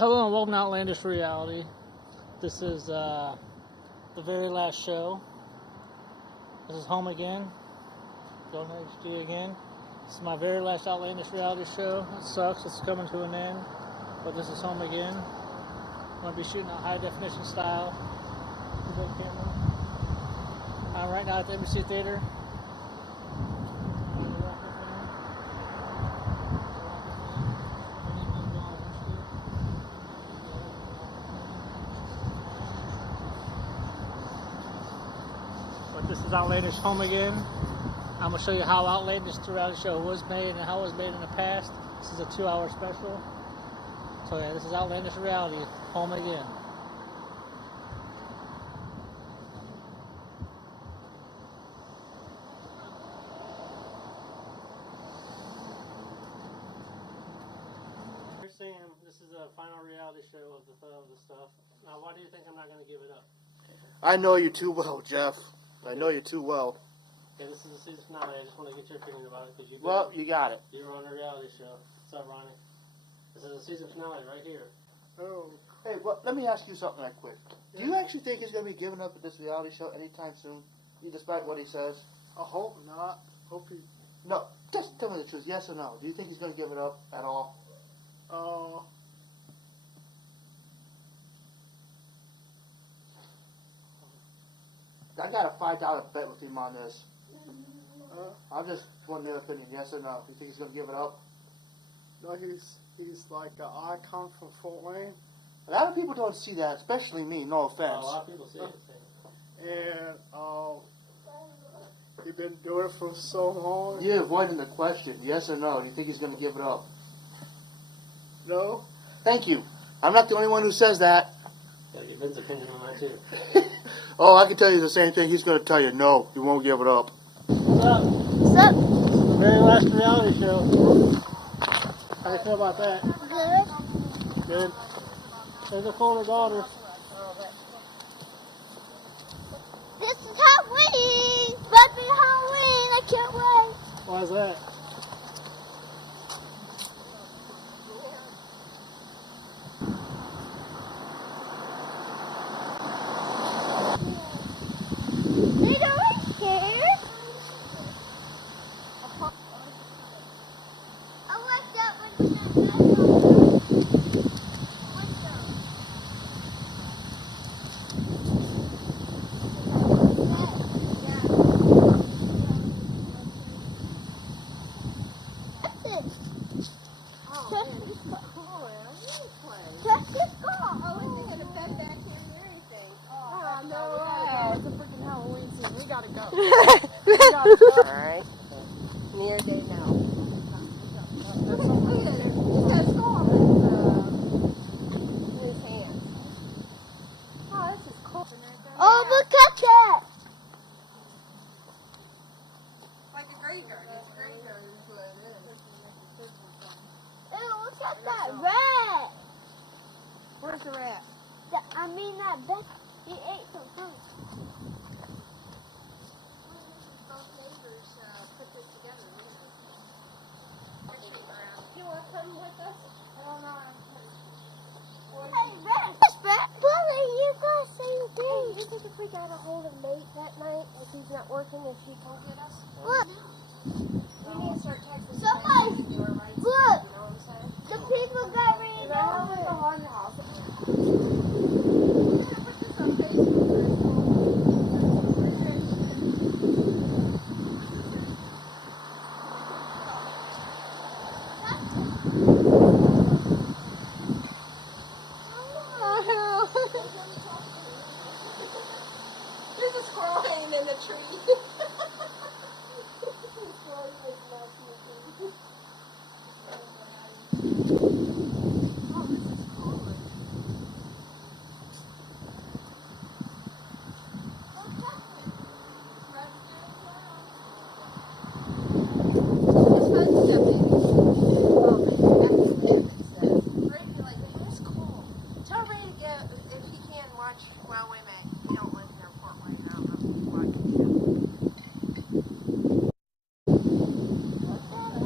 Hello and welcome to Outlandish Reality. This is the very last show. This is home again. Going to HD again. This is my very last Outlandish Reality show. It sucks. It's coming to an end. But this is home again. I'm going to be shooting a high definition style. Big camera. I'm right now at the Embassy Theater. This is Outlandish home again. I'm going to show you how Outlandish the reality show was made and how it was made in the past. This is a 2-hour special. So yeah, this is Outlandish Reality, home again. Here's Sam. This is the final reality show of the stuff. Now, why do you think I'm not going to give it up? I know you too well, Jeff. I know you too well. Okay, this is the season finale. I just want to get your opinion about it because you got it. You were on a reality show. It's ironic. This is the season finale right here. Oh. Hey, well, let me ask you something right quick. Do you actually think he's going to be giving up at this reality show anytime soon, despite what he says? I hope not. Hope he. No, just tell me the truth. Yes or no? Do you think he's going to give it up at all? I got a $5 bet with him on this. I'm just wanting your opinion, yes or no? Do you think he's going to give it up? No, he's like an icon from Fort Wayne. A lot of people don't see that, especially me, no offense. A lot of people see it. And he's been doing it for so long. You're avoiding the question, yes or no? Do you think he's going to give it up? No. Thank you. I'm not the only one who says that. Yeah, give Vin's opinion on that too. Oh, I can tell you the same thing. He's going to tell you, no, he won't give it up. What's up? What's up? This is the very last reality show. How do you feel about that? Good. Good. There's a older daughter. This is Halloween! Happy Halloween! I can't wait! Why is that? They don't scared. I like that one. We gotta go. Alright. Near day now. Look at it. He's got a scar in his hand. Oh, this is cool. Oh, look at that! Like a graveyard. It's a graveyard is what it is. Ew, look at that rat! Where's the rat? That bat, he ate some fruit. You want to come with us? I don't know. Hey, rat! Bully, you got the same thing. Do you think if we got a hold of Nate that night, if he's not working, if she can't get us? Look, We need to start texting. Somebody- You know look. what I'm saying? the people got ready to If I have go. like a haunted house. We're gonna put this on Facebook first. There's a squirrel hanging in the tree. Oh, this is cool. Tell Ray if he can watch. Well, wait a minute. You don't live near Fort Wayne. I don't know if you can watch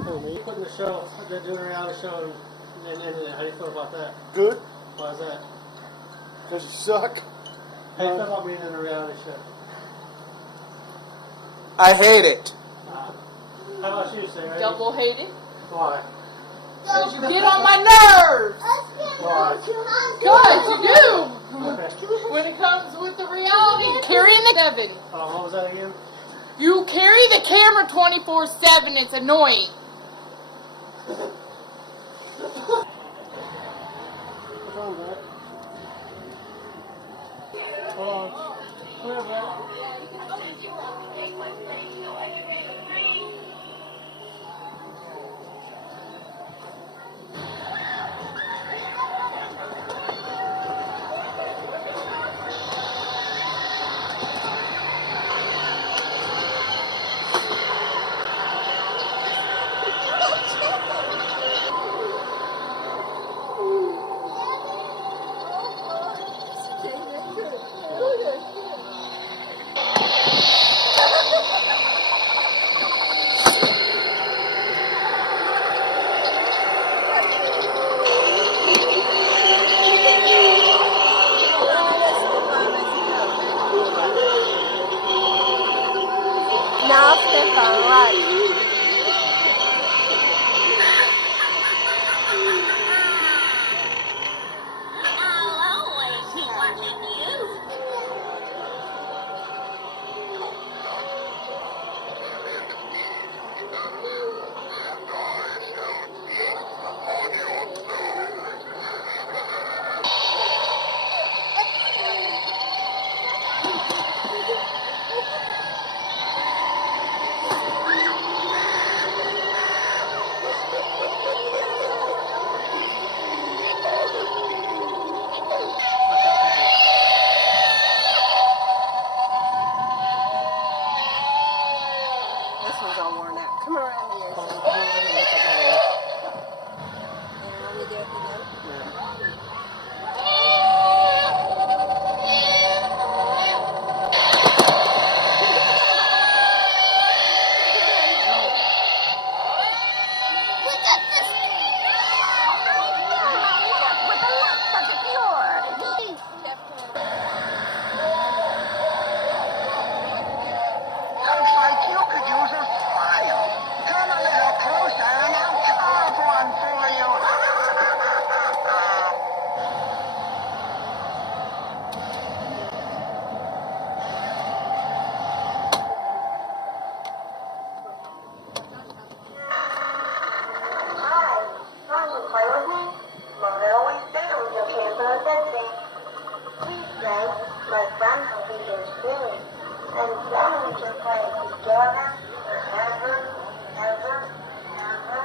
Cool, man. You put in the show, doing a reality show, and how do you feel about that? Good. Why's that? Because you suck. Hey, it's not about being in a reality show. I hate it. How about you, Sarah? Double hated. Why? Because you get on my nerves. Why? Because you do. Okay. When it comes with the reality, carrying the 7. What was that again? You carry the camera 24/7. It's annoying. What's wrong, Brett? Hold on. Come here, Brett. Now, Stefan, right? I'll always be watching you. This one's all worn out. Come around here. Hold So. on, hold on, let me look at that. And we do it together. We got this. With a lump of pure. Looks like you could use a smile. Come a little closer and I'll carve one for you. Hi, want to play with me? Well, they always do. You can't put a dead thing. Please say, my friend will be your soon. And then we can play together forever, ever, ever.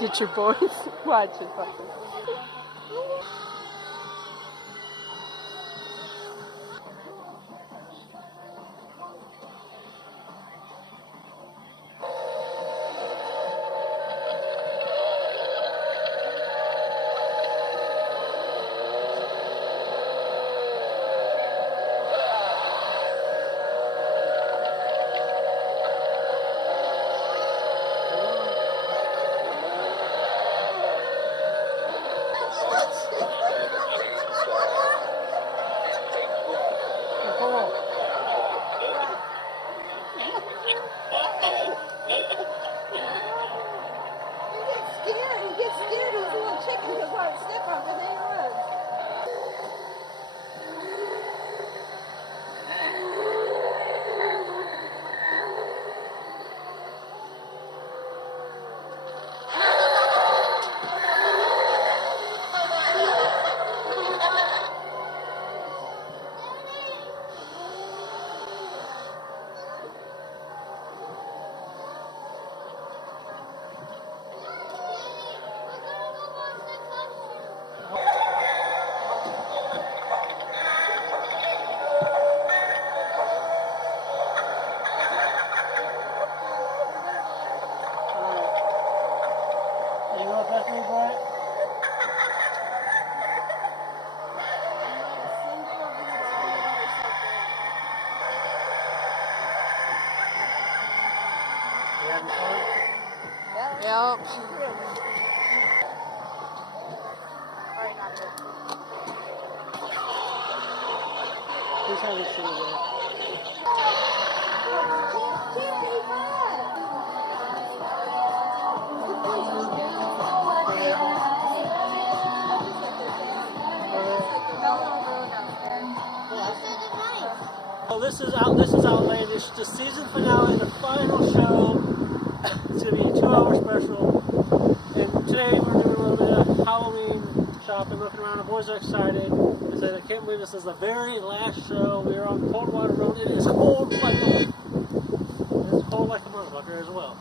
Get your boys. Watch it. having fun? Yep. Who's having shit there? Well, this is outlandish. The season finale, the final show. It's gonna be a 2-hour special. And today we're doing a little bit of Halloween shopping, looking around. The boys are excited. They said, I can't believe this is the very last show. We are on Coldwater Road. It is cold like a motherfucker as well.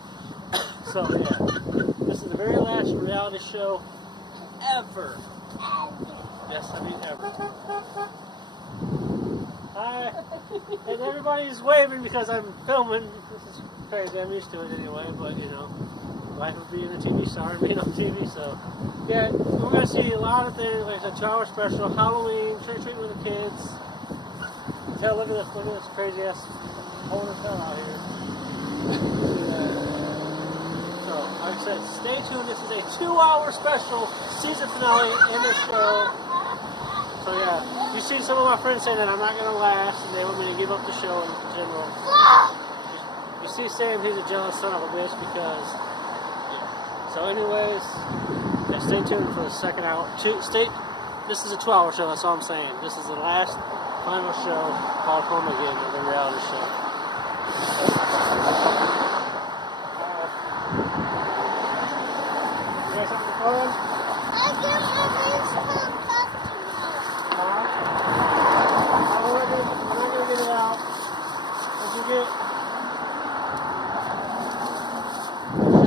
So yeah, this is the very last reality show ever. Yes, I mean ever. Hi. And everybody's waving because I'm filming. This is crazy. I'm used to it anyway, but you know, life of being a TV star and being on TV. So yeah, we're gonna see a lot of things. Like a 2-hour special, Halloween, trick or treat with the kids. Hell, look at this crazy ass holding hell out here. So, like I said, stay tuned. This is a 2-hour special season finale in the show. So yeah, you see some of my friends saying that I'm not going to last and they want me to give up the show in general. You see Sam, he's a jealous son of a bitch because, yeah. So anyways, yeah, stay tuned for the second hour. This is a 2-hour show, that's all I'm saying. This is the last final show called Home Again of the reality show. You guys having fun? I get my face from customers. We're not going to get it out. What'd you get?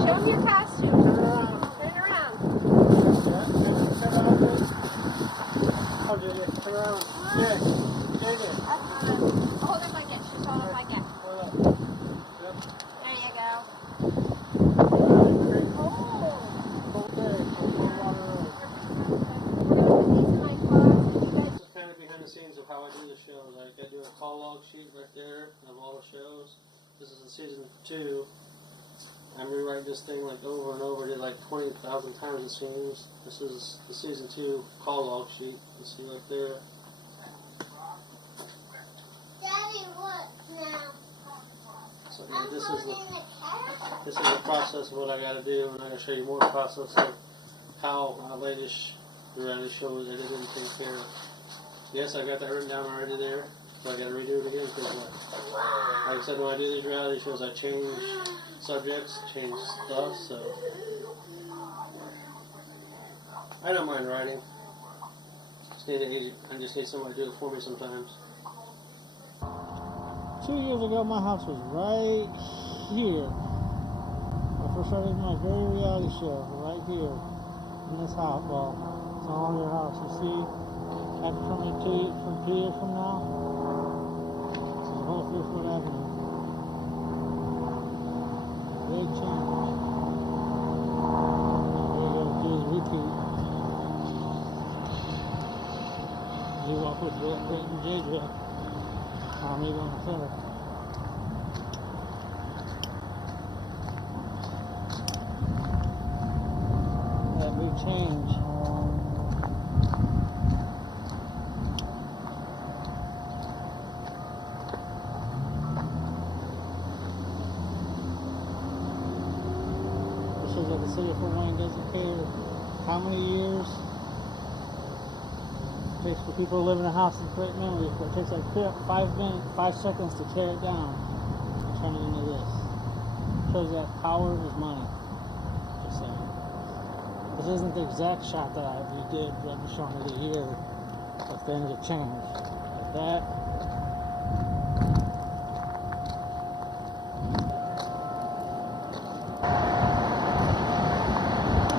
Show them your costume. Turn it around. Turn it around. Yeah, turn it around, please. Oh, did you? Turn around. There. There it is. Hold it like that. Just hold it like that. Hold up. Yep. There you go. Cold day. Coldwater Road. We're going to put these in my box. And you guys This is kind of behind the scenes of how I do the shows. Like I do a call log sheet right there of all the shows. This is the season 2. I'm rewriting this thing like over and over. Did like 20,000 times it seems. This is the season 2 call log sheet. You see right there. Daddy, what now? So yeah, I'm this is holding the cat. the process of what I got to do, and I'm gonna show you more process of how outlandish the reality show is edited and taken care of. Yes, I got that written down already there, so I got to redo it again because, like I said, when I do these reality shows, I change subjects, change stuff. So I don't mind writing. I just need somebody to do it for me sometimes. 2 years ago, my house was right here. I first started my very reality show right here in this house. Well, it's no longer a house. You see, after from 2 years from now, this is a whole 3-foot avenue. Big change. Here you go, do the repeat. You walk with Brett and Jadra. I'm even on the center. That big change. This shows that the city of Fort Wayne doesn't care how many years it takes for people to live in a house and create memories, but it takes like 5 seconds to tear it down and turn it into this. Shows that power is money. Just saying. This isn't the exact shot that we did, but I'm just showing it here. But things have changed. Like that.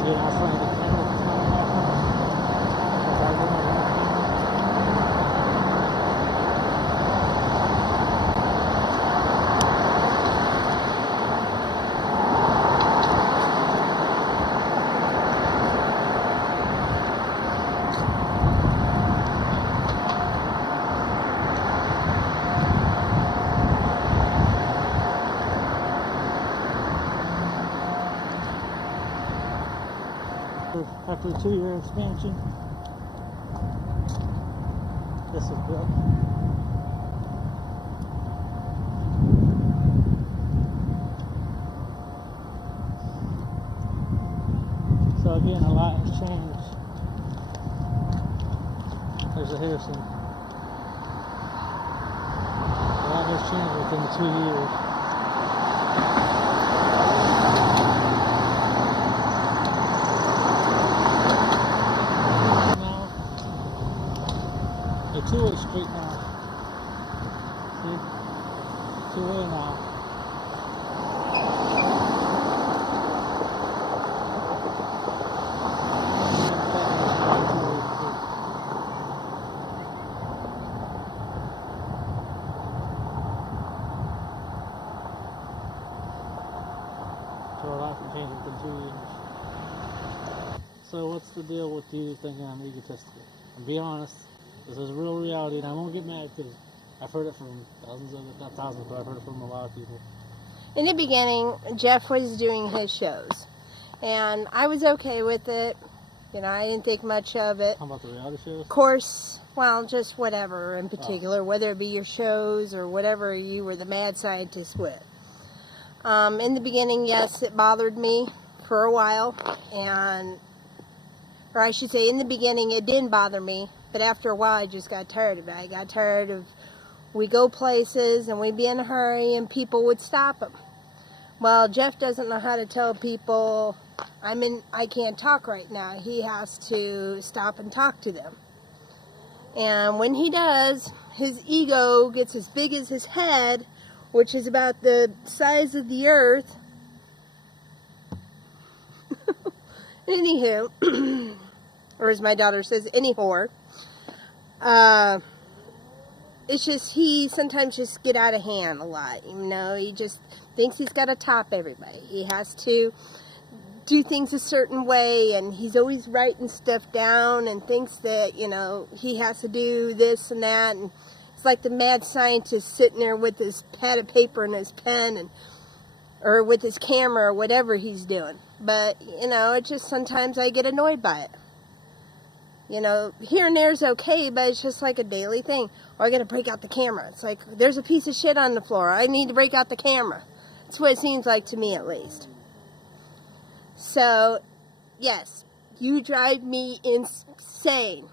You know, I was trying to get the camera to come back. Because I didn't know. after the 2-year expansion. This was built. So again, a lot has changed. There's a Harrison. A lot has changed within the 2 years. Now, the 2-way street now. See? 2-way now. So a lot can change within 2 years. So what's the deal with you thinking I'm egotistical? And be honest, this is real reality, and I won't get mad because I've heard it from thousands of, not thousands, but I've heard it from a lot of people. In the beginning, Jeff was doing his shows, and I was okay with it. You know, I didn't think much of it. How about the reality shows? Of course, well, just whatever in particular, whether it be your shows or whatever you were the mad scientist with. In the beginning, yes, it bothered me for a while, or I should say, in the beginning, it didn't bother me, but after a while, I just got tired of it. I got tired of, we go places and we'd be in a hurry and people would stop them. Well, Jeff doesn't know how to tell people, I can't talk right now. He has to stop and talk to them. And when he does, his ego gets as big as his head, which is about the size of the earth. Anywho, or as my daughter says, any whore. It's just, he sometimes just get out of hand a lot. You know, he just thinks he's got to top everybody. He has to do things a certain way, and he's always writing stuff down and thinks that, you know, he has to do this and that. And it's like the mad scientist sitting there with his pad of paper and his pen, or with his camera or whatever he's doing. But, you know, it just, sometimes I get annoyed by it. You know, here and there's okay, but it's just like a daily thing. Or I gotta break out the camera. It's like, there's a piece of shit on the floor. I need to break out the camera. That's what it seems like to me, at least. So, yes, you drive me insane.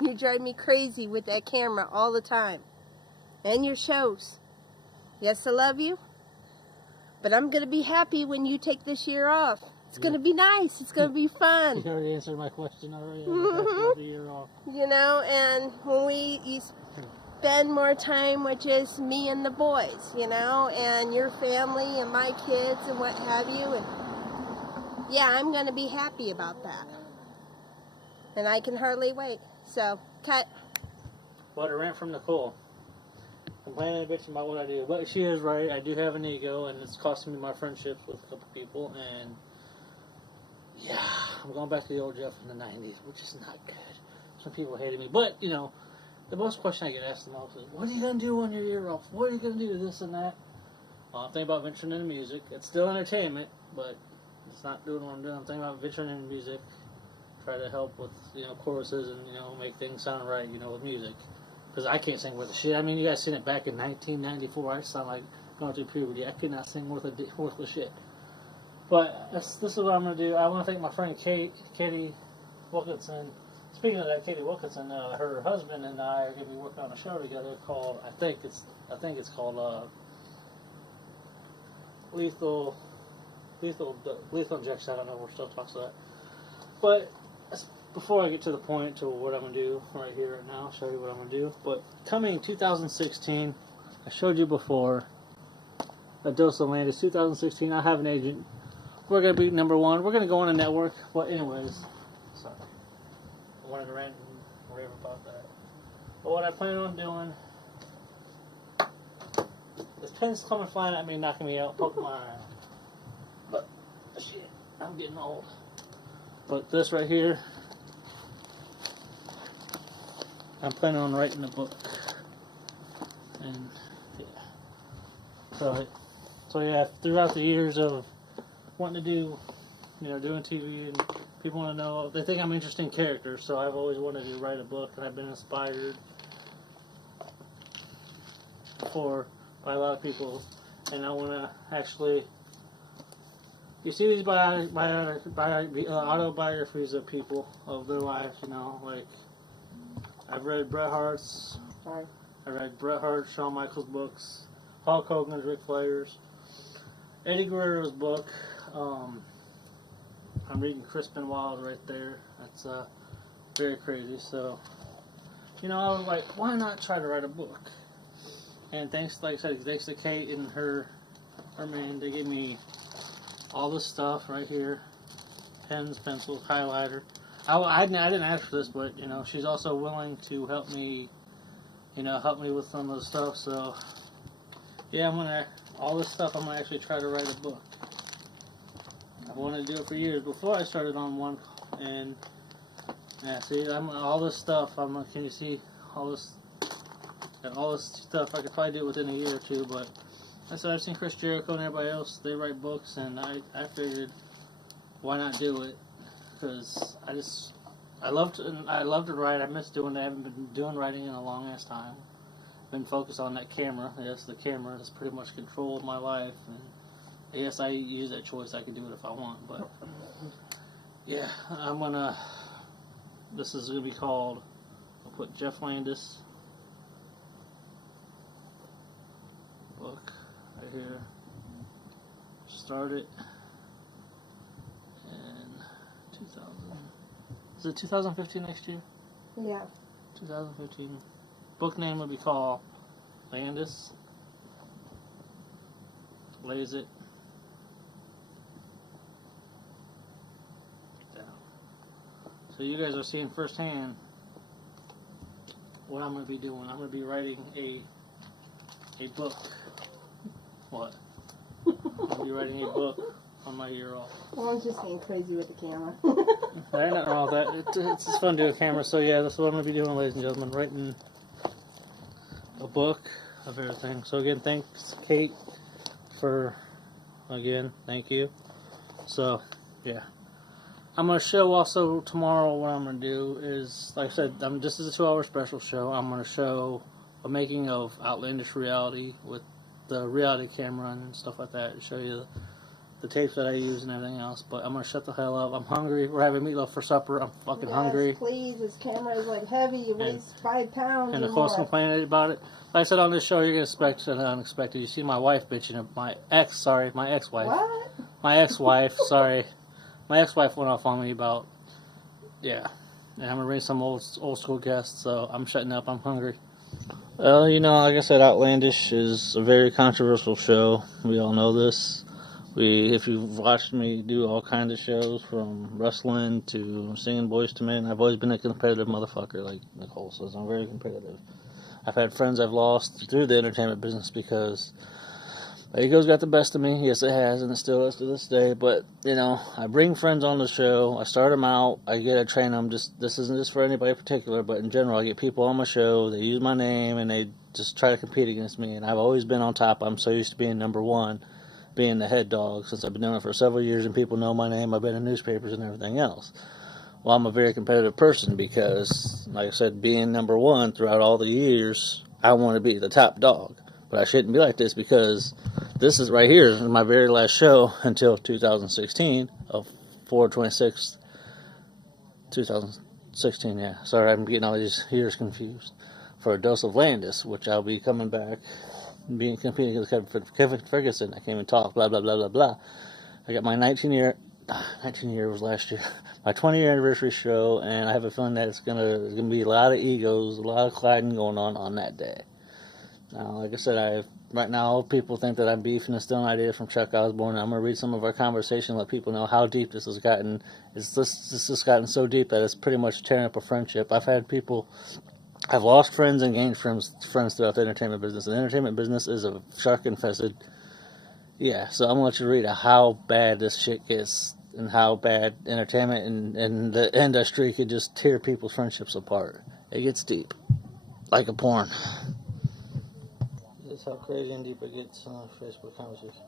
You drive me crazy with that camera all the time. And your shows. Yes, I love you. But I'm going to be happy when you take this year off. It's going to be nice. It's going to be fun. You already answered my question already. The year off. You know, and when you spend more time with just me and the boys, you know, and your family and my kids and what have you. And yeah, I'm going to be happy about that. And I can hardly wait. So, cut. What a rant from Nicole. Complaining and bitching about what I do. But she is right. I do have an ego, and it's costing me my friendships with a couple people. And yeah, I'm going back to the old Jeff in the 90s, which is not good. Some people hated me. But, you know, the most question I get asked the most is, what are you going to do on your year off? What are you going to do, this and that? Well, I'm thinking about venturing into music. It's still entertainment, but it's not doing what I'm doing. I'm thinking about venturing into music. Try to help with, you know, choruses and, you know, make things sound right, you know, with music. Because I can't sing worth a shit. I mean, you guys seen it back in 1994. I sound like going through puberty. I could not sing worth a shit. But this is what I'm going to do. I want to thank my friend Katie Wilkinson. Speaking of that, Katie Wilkinson, her husband and I are going to be working on a show together called, I think it's called Lethal Injection. I don't know. We're still talking about that. But before I get to the point to what I'm going to do right here, right now, I'll show you what I'm going to do. But coming 2016, I showed you before, at Dos Outlandish 2016, I have an agent. We're going to be number one. We're going to go on a network. But anyways, sorry. I wanted to rant and rave about that. But what I plan on doing, this pen's coming flying at me, knocking me out, poking my eye out. But, shit, I'm getting old. But this right here, I'm planning on writing a book. And, yeah. So yeah, throughout the years of wanting to do, you know, doing TV and people want to know. They think I'm an interesting character, so I've always wanted to write a book, and I've been inspired before by a lot of people, and I want to actually. You see these autobiographies of people, of their life, you know, like, I've read Bret Hart's, I read Bret Hart, Shawn Michaels' books, Hulk Hogan's, Ric Flair's, Eddie Guerrero's book. I'm reading Crispin Wilde right there. That's very crazy. So, you know, I was like, why not try to write a book? And thanks, like I said, thanks to Kate and her man, they gave me all this stuff right here, pens, pencils, highlighter. I didn't ask for this, but, you know, she's also willing to help me, you know, help me with some of the stuff. So, yeah, all this stuff, I'm going to actually try to write a book. I've wanted to do it for years before I started on one, and, yeah, see, all this stuff, can you see all this stuff? I could probably do it within a year or two, but I said I've seen Chris Jericho and everybody else, they write books, and I figured, why not do it? Because I love to write. I miss doing it. I haven't been doing writing in a long ass time. Been focused on that camera. Yes, the camera has pretty much controlled my life, and yes, I use that choice. I can do it if I want, but yeah, this is gonna be called, I'll put Jeff Landis book right here. Start it in 2000. Is it 2015 next year? Yeah. 2015. Book name would be called Landis Lays It Down. So you guys are seeing firsthand what I'm going to be doing. I'm going to be writing a book. What? I'm going to be writing a book on my year off. Well, I'm just being crazy with the camera. There ain't nothing wrong with that. It's just fun doing camera. So yeah, that's what I'm going to be doing, ladies and gentlemen. Writing a book of everything. So again, thanks, Kate, thank you. So, yeah. I'm going to show also tomorrow what I'm going to do is, like I said, this is a 2-hour special show. I'm going to show a making of Outlandish reality with the reality camera and stuff like that. Show you the tapes that I use and everything else. But I'm going to shut the hell up. I'm hungry. We're having meatloaf for supper. I'm fucking hungry. Please, this camera is like heavy. It weighs 5 pounds. And of course, complaining about it. Like I said on this show, you're going to expect an unexpected. You see my wife bitching at my ex-wife. What? My ex-wife, sorry. My ex-wife went off on me about, yeah. And I'm going to bring some old school guests, so I'm shutting up. I'm hungry. Well, you know, like I said, Outlandish is a very controversial show. We all know this. If you've watched me do all kinds of shows, from wrestling to singing Boys to Men, I've always been a competitive motherfucker, like Nicole says. I'm very competitive. I've had friends I've lost through the entertainment business because my ego's got the best of me. Yes, it has, and it still does to this day. But, you know, I bring friends on the show. I start them out. I train them. This isn't just for anybody in particular, but in general, I get people on my show. They use my name, and they just try to compete against me. And I've always been on top. I'm so used to being number one, being the head dog, since I've been doing it for several years, and people know my name. I've been in newspapers and everything else. Well, I'm a very competitive person because, like I said, being number one throughout all the years, I want to be the top dog. But I shouldn't be like this because this is right here is my very last show until 2016 of 4/26, 2016, yeah. Sorry, I'm getting all these years confused. For a dose of Landis, which I'll be coming back, competing against Kevin Ferguson. I can't even talk, blah, blah, blah, blah, blah. I got my 19 year was last year, my 20-year anniversary show, and I have a feeling that it's gonna be a lot of egos, a lot of colliding going on that day. Now, like I said, right now people think that I'm beefing and stealing ideas from Chuck Osborne. I'm gonna read some of our conversation, let people know how deep this has gotten. This has gotten so deep that it's pretty much tearing up a friendship. I've lost friends and gained friends throughout the entertainment business. The entertainment business is a shark-infested. Yeah, so I'm going to let you read how bad this shit gets and how bad entertainment and the industry could just tear people's friendships apart. It gets deep. Like a porn. This is how crazy and deep it gets on Facebook conversation.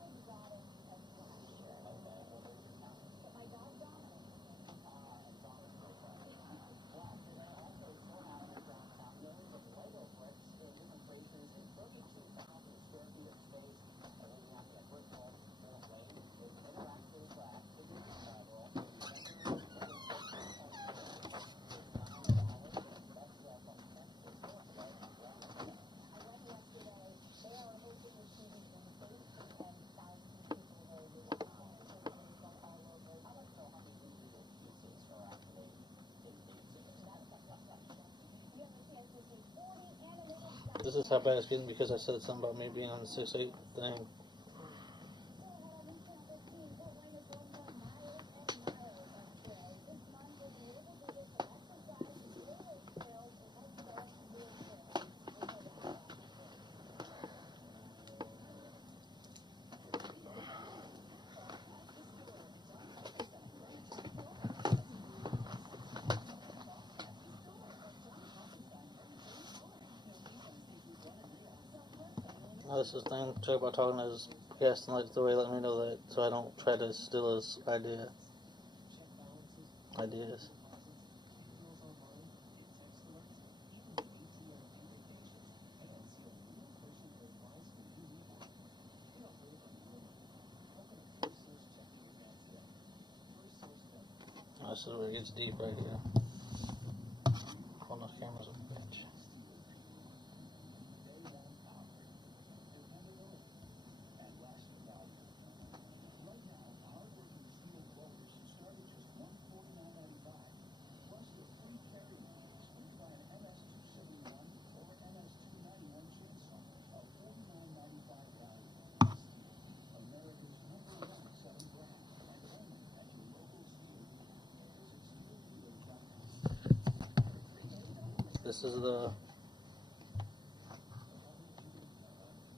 is how bad it's getting because I said something about me being on the 6'8" thing. This is the thing, talk about talking to his guest and like the way let me know that so I don't try to steal his ideas. This is where it gets deep right here. Hold those cameras on the bench. This is the.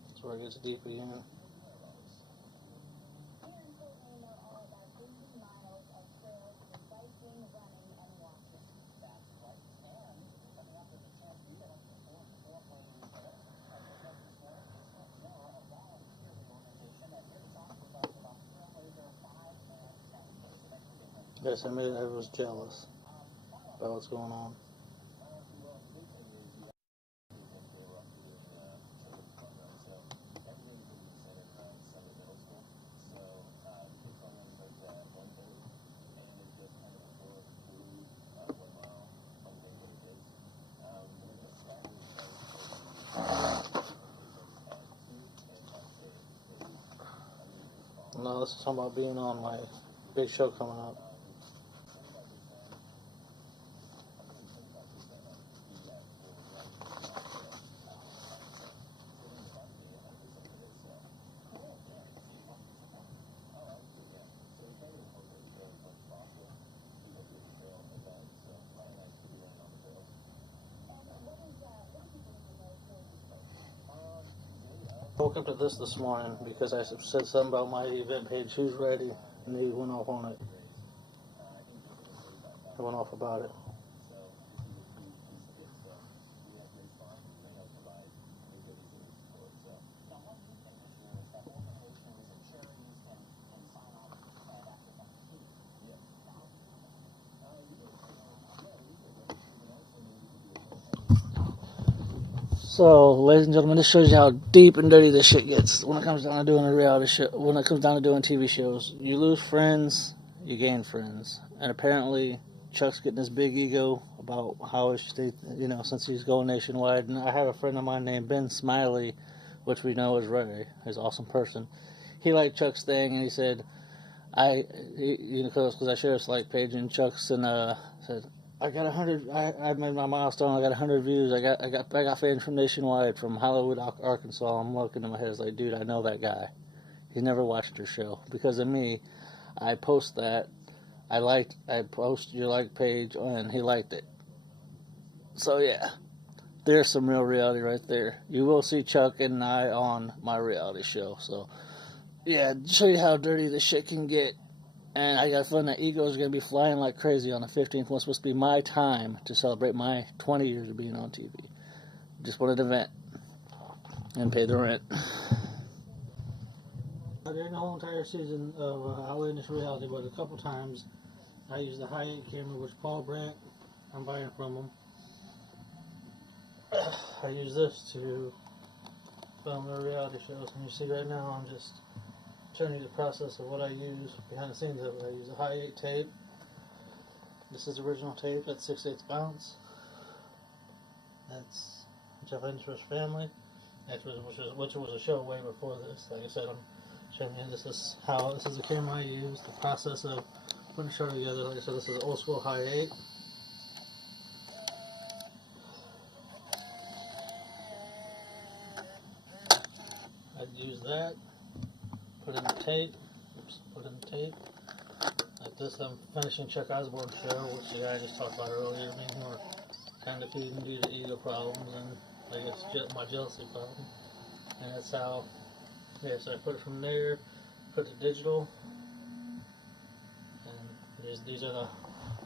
That's where it gets deep again. Yes, I was jealous about what's going on. No, this is talking about being on my big show coming up. I woke up to this morning because I said something about my event page, who's ready, and he went off on it. He went off about it. So, ladies and gentlemen, this shows you how deep and dirty this shit gets when it comes down to doing a reality show. When it comes down to doing TV shows, you lose friends, you gain friends, and apparently Chuck's getting this big ego about how it should, since he's going nationwide. And I have a friend of mine named Ben Smiley, which we know is Ray, he's an awesome person. He liked Chuck's thing, and he said, because I share a Slack page, and Chuck's and said, I got 100. I made my milestone. I got 100 views. I got fans from nationwide, from Hollywood, Arkansas. I'm looking in my head, it's like, dude, I know that guy. He never watched your show because of me. I post that. I post your like page, and he liked it. So yeah, there's some real reality right there. You will see Chuck and I on my reality show. So yeah, show you how dirty this shit can get. And I got a feeling that egos are going to be flying like crazy on the 15th. It's supposed to be my time to celebrate my 20 years of being on TV. Just wanted to vent and pay the rent. During the whole entire season of Outlandish Reality, but a couple times I used the high 8 camera, which Paul Brandt, I'm buying from him. I use this to film the reality shows. And you see right now, I'm just showing you the process of what I use behind the scenes of it. I use a high 8 tape. This is original tape at 6/8 ounce. That's Jeff Interest Family, which was a show way before this. Like I said, I'm showing you this is the camera I use, the process of putting a show together. Like I said, this is old school high 8. use that. Put in the tape. Oops, put in the tape. Like this, I'm finishing Chuck Osborne's show, which the guy just talked about earlier. Me and him are kind of feeding due to ego problems and I guess my jealousy problem. And that's how, yeah, so I put it from there, put the digital, and these are the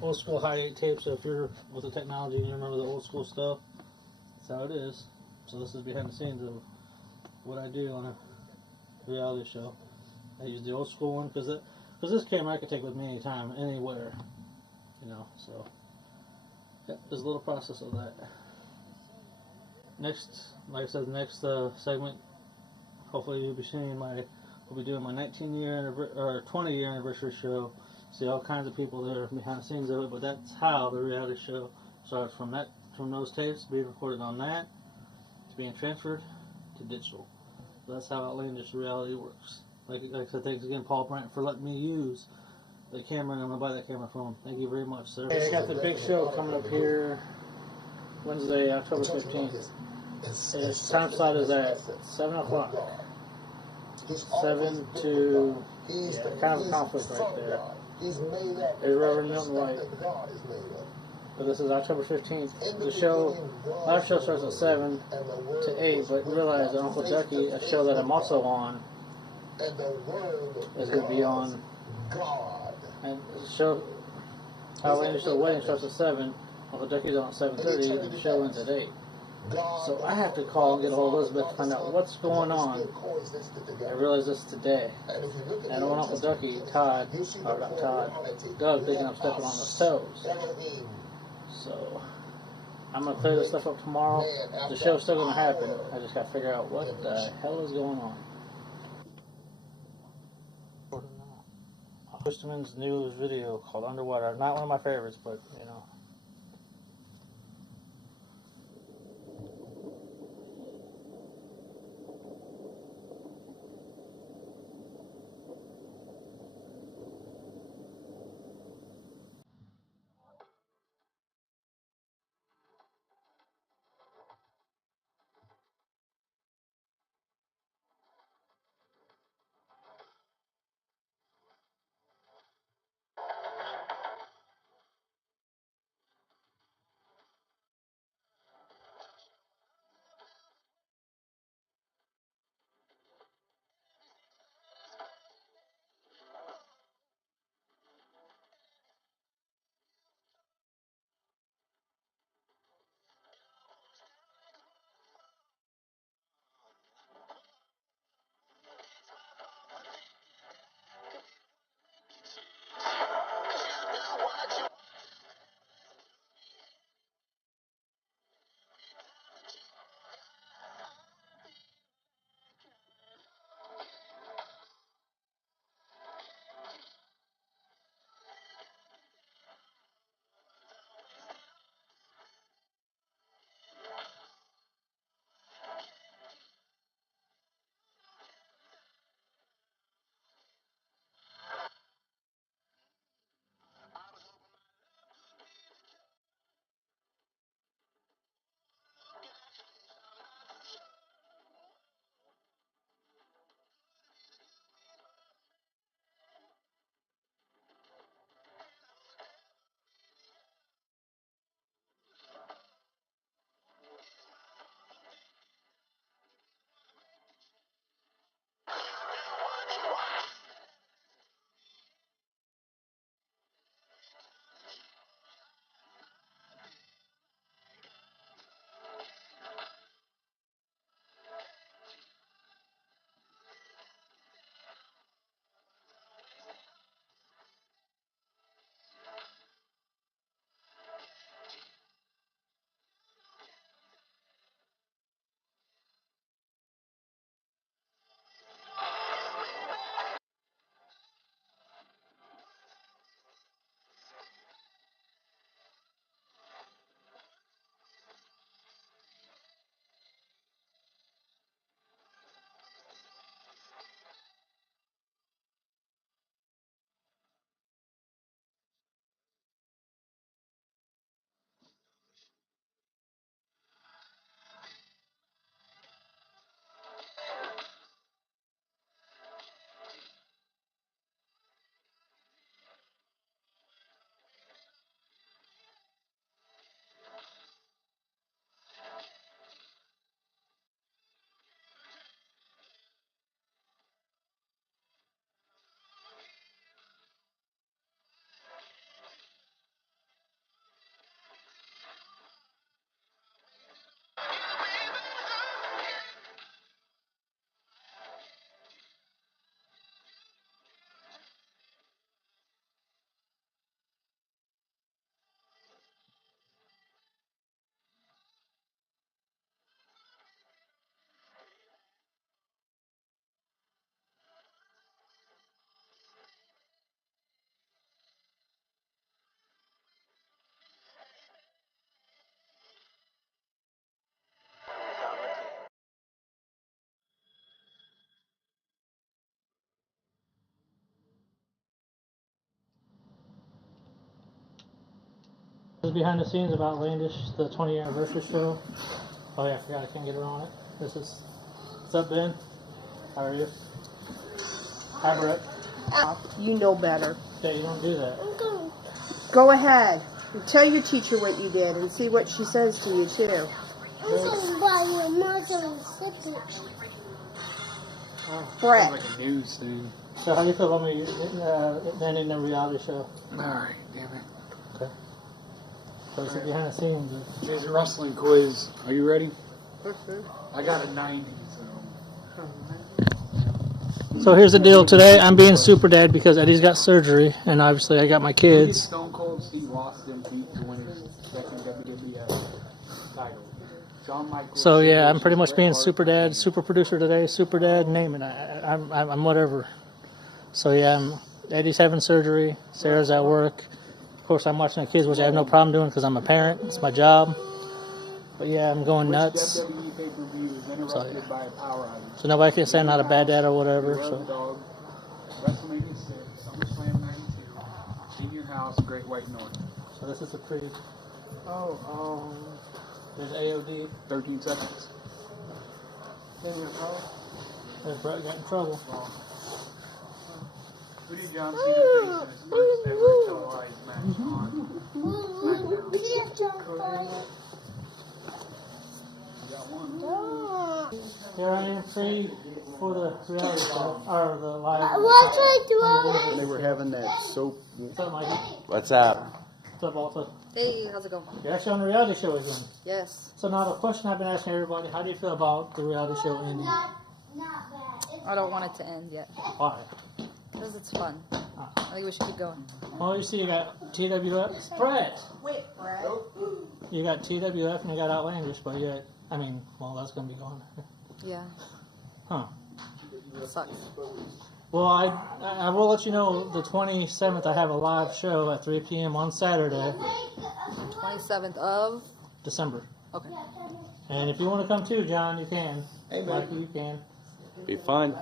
old school high 8 tapes. So if you're with the technology and you remember the old school stuff, that's how it is. So this is behind the scenes of what I do on a reality show. I use the old school one because this camera I could take with me anytime, anywhere, you know. So yeah, there's a little process of that. Next, like I said, next segment, hopefully you'll be seeing we'll be doing my 20 year anniversary show. See all kinds of people there behind the scenes of it, but that's how the reality show starts, from those tapes being recorded on that, it's being transferred to digital. So that's how outlandish reality works. Like I said, thanks again, Paul Brandt, for letting me use the camera, and I'm going to buy that camera from him. Thank you very much, sir. Hey, I got the big show coming up here Wednesday, October 15th. Its time slot is at 7 o'clock. 7 to, yeah, kind of a conflict right there. There's Reverend Milton White. But this is October 15th. Live show starts at 7 to 8, but realize that Uncle Ducky, a show that I'm also on, is going to be on. And the show, Outlandish The Wedding starts at 7, Uncle Ducky's on at 7:30, and the show ends at 8. So I have to call and get a hold of Elizabeth to find out what's going on. I realized this today. And I don't want Uncle Ducky, Doug, thinking I'm stepping on his toes. So I'm going to clear this stuff up tomorrow. The show's still going to happen. I just got to figure out what the hell is going on. Christman's new video called Underwater. Not one of my favorites, but you know. This is behind the scenes of Outlandish, the 20th anniversary show. Oh yeah, I forgot I can't get her on it. What's up, Ben? How are you? Hi, Brett. You know better. Yeah, you don't do that. Go ahead. And tell your teacher what you did and see what she says to you, too. Brett. Like a news thing. So how do you feel about me ending the reality show? Alright, damn it. Okay. So it's behind the scenes. There's a wrestling quiz. Are you ready? I got a 90, so. So here's the deal. Today I'm being super dad because Eddie's got surgery, and obviously I got my kids. Stone Cold Steve Austin beat to win his second WWF title. Shawn Michaels. So yeah, I'm pretty much being super dad, super producer today, super dad, name it. I'm whatever. So yeah, Eddie's having surgery. Sarah's at work. Of course, I'm watching the kids, which I have no problem doing because I'm a parent. It's my job. But yeah, I'm going nuts. WWE pay-per-view was interrupted by a power outage. So nobody can say I'm not a bad dad or whatever. So Dog, WrestleMania 6, SummerSlam 92, Senior House, Great White North. So this is a pre. There's AOD. 13 seconds. There's Brett got in trouble. Who did John Cena face in his first ever televised match on SmackDown? Here I am free for the reality show, or the live. What's I doing? They were having that soap. What's up, Mikey? What's up? What's up, Walter? Hey, how's it going? You're actually on the reality show again. Yes. So now the question I've been asking everybody, how do you feel about the reality show ending? I don't want it to end yet. Why? Because it's fun. I think we should keep going. Well, you see you got TWF. Brett! Wait, Brett. You got TWF and you got Outlandish, but yet, I mean, well, that's going to be gone. Yeah. Huh. It sucks. Well, I will let you know the 27th I have a live show at 3 p.m. on Saturday, 27th of? December. Okay. And if you want to come too, John, you can. Hey, man. Mikey, you can. Be fun.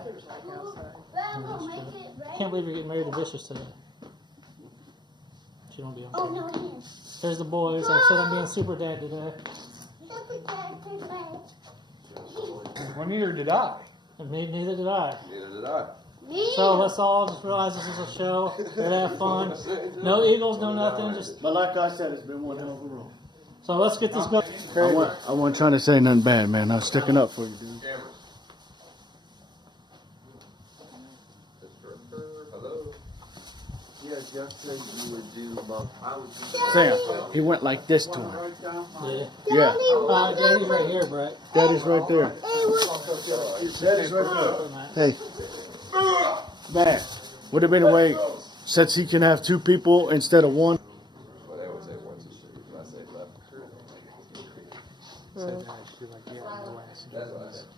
Can't believe you're getting married to Vicious today. She don't be on camera. There's the boys. I said I'm being super dad today. Well, neither did I. And neither did I. Neither did I. So let's all just realize this is a show. Here to have fun. No Eagles, no nothing. Just. But like I said, it's been one hell of a roll. So let's get this going. I wasn't trying to say nothing bad, man. I was sticking up for you, dude. Sam, he went like this to him. Yeah. Yeah. Daddy's right here, Brett. Daddy's right there. Daddy's right there. Hey. Man, would have been a way, since he can have two people instead of one. Well, they always say 1, 2, 3. When I say left. That's what I said.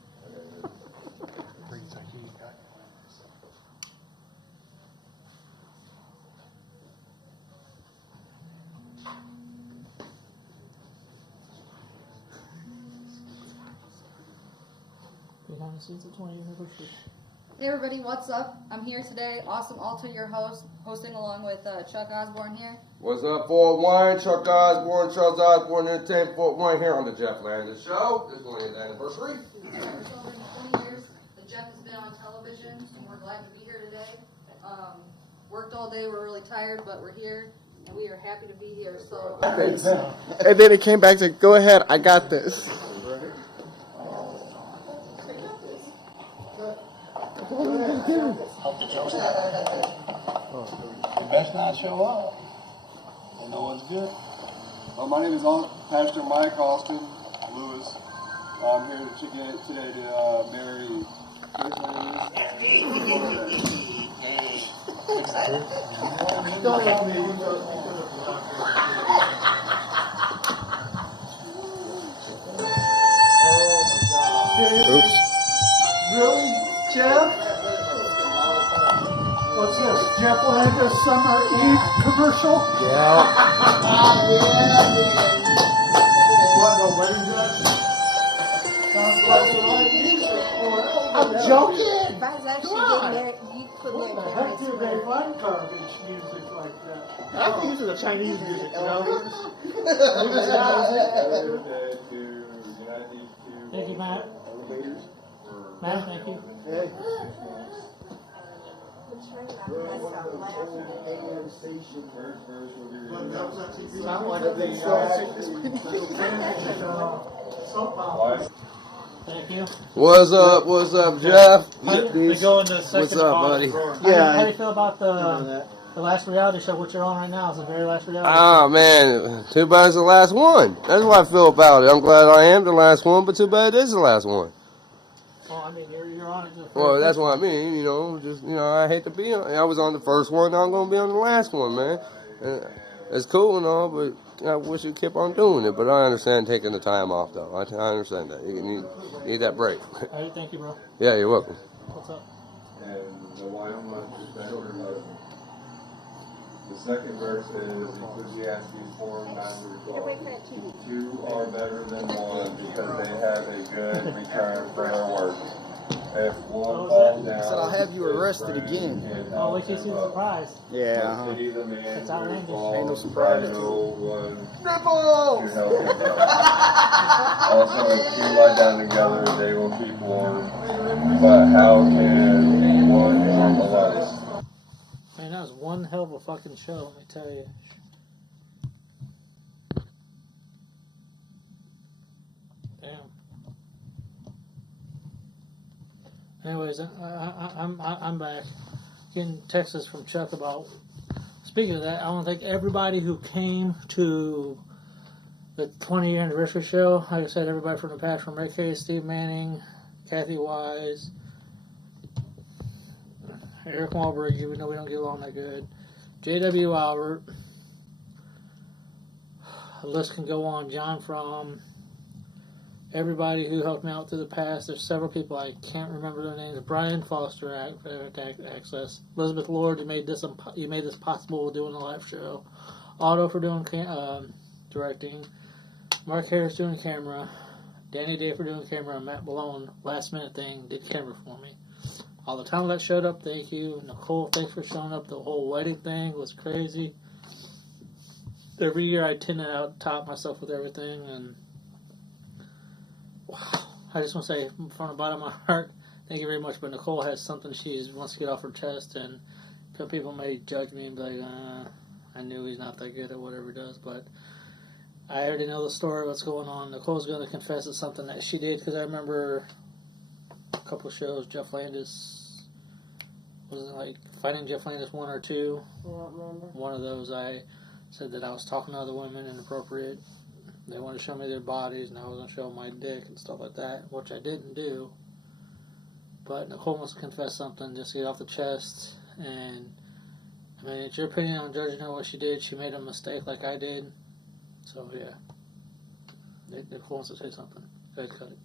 Behind the scenes of 20th anniversary. Hey everybody, what's up? I'm here today. Awesome Alter, your host, hosting along with Chuck Osborne here. What's up, Fort Wayne? Chuck Osborne, Charles Osborne, Entertainment Fort Wayne here on the Jeff Landis Show. This 20th anniversary. For over 20 years, the Jeff has been on television, and we're glad to be here today. Worked all day, we're really tired, but we're here, and we are happy to be here. So. And then it came back to, go ahead, I got this. You best not show up. And no one's good. Well, my name is Pastor Mike Austin Lewis. I'm here today to marry. Oops. Really, Jeff? What's this? Jeff Landis Summer Eve commercial? Yeah. What, no wedding dress? I'm joking. If I was actually getting married, you put me on camera. That's too very fun garbage music like that. I can use the Chinese music, you know? Thank you, Matt. Matt, thank you. Hey. Sound like Thank you. What's up, Jeff? We go into the second What's up, buddy? How do you feel about the last reality show, what you're on right now? Is the very last reality show? Oh, man. Too bad it's the last one. That's what I feel about it. I'm glad I am the last one, but too bad it is the last one. Well, I mean, you're on it. Well, that's what I mean, you know. I hate to be on. I was on the first one, now I'm going to be on the last one, man. It's cool and all, but I wish you kept on doing it. But I understand taking the time off, though. I understand that. You need that break. All right, thank you, bro. Yeah, you're welcome. What's up? And the Wyoming respect your husband. The second verse is Ecclesiastes 4:9-12. Two are better than one because they have a good return for their work. If one falls down, I said I'll have you arrested again. Oh, wait till you see the surprise. Yeah. It's outlandish. Ain't no surprise. Triple! Also, if two lie down together, they will keep warm. But how can one warm alone? Man, that was one hell of a fucking show, let me tell you. Damn. Anyways, I'm back. Getting texts from Chuck about. Speaking of that, I want to thank everybody who came to the 20-year anniversary show. Like I said, everybody from the past, from Ray K, Steve Manning, Kathy Wise, Eric Wahlberg, even though we don't get along that good, J.W. Albert. The list can go on. John Fromm. Everybody who helped me out through the past. There's several people I can't remember their names. Brian Foster Access. Elizabeth Lord, you made this possible with doing the live show. Otto for doing directing. Mark Harris doing camera. Danny Day for doing camera. And Matt Malone, last minute thing, did camera for me. All the talent that showed up, thank you. Nicole, thanks for showing up. The whole wedding thing was crazy. Every year I tend to out-top myself with everything, and wow. I just want to say from the bottom of my heart, thank you very much. But Nicole has something she wants to get off her chest, and some people may judge me and be like, I knew he's not that good at whatever he does, but I already know the story, what's going on. Nicole's going to confess it's something that she did, because I remember a couple of shows, Jeff Landis, was it like Fighting Jeff Landis 1 or 2? I don't remember. One of those, I said that I was talking to other women inappropriate. They wanted to show me their bodies, and I was going to show my dick and stuff like that, which I didn't do. But Nicole wants to confess something, just to get off the chest. And, I mean, it's your opinion on judging her what she did. She made a mistake like I did. So, yeah. Nicole wants to say something. Go ahead, cut it.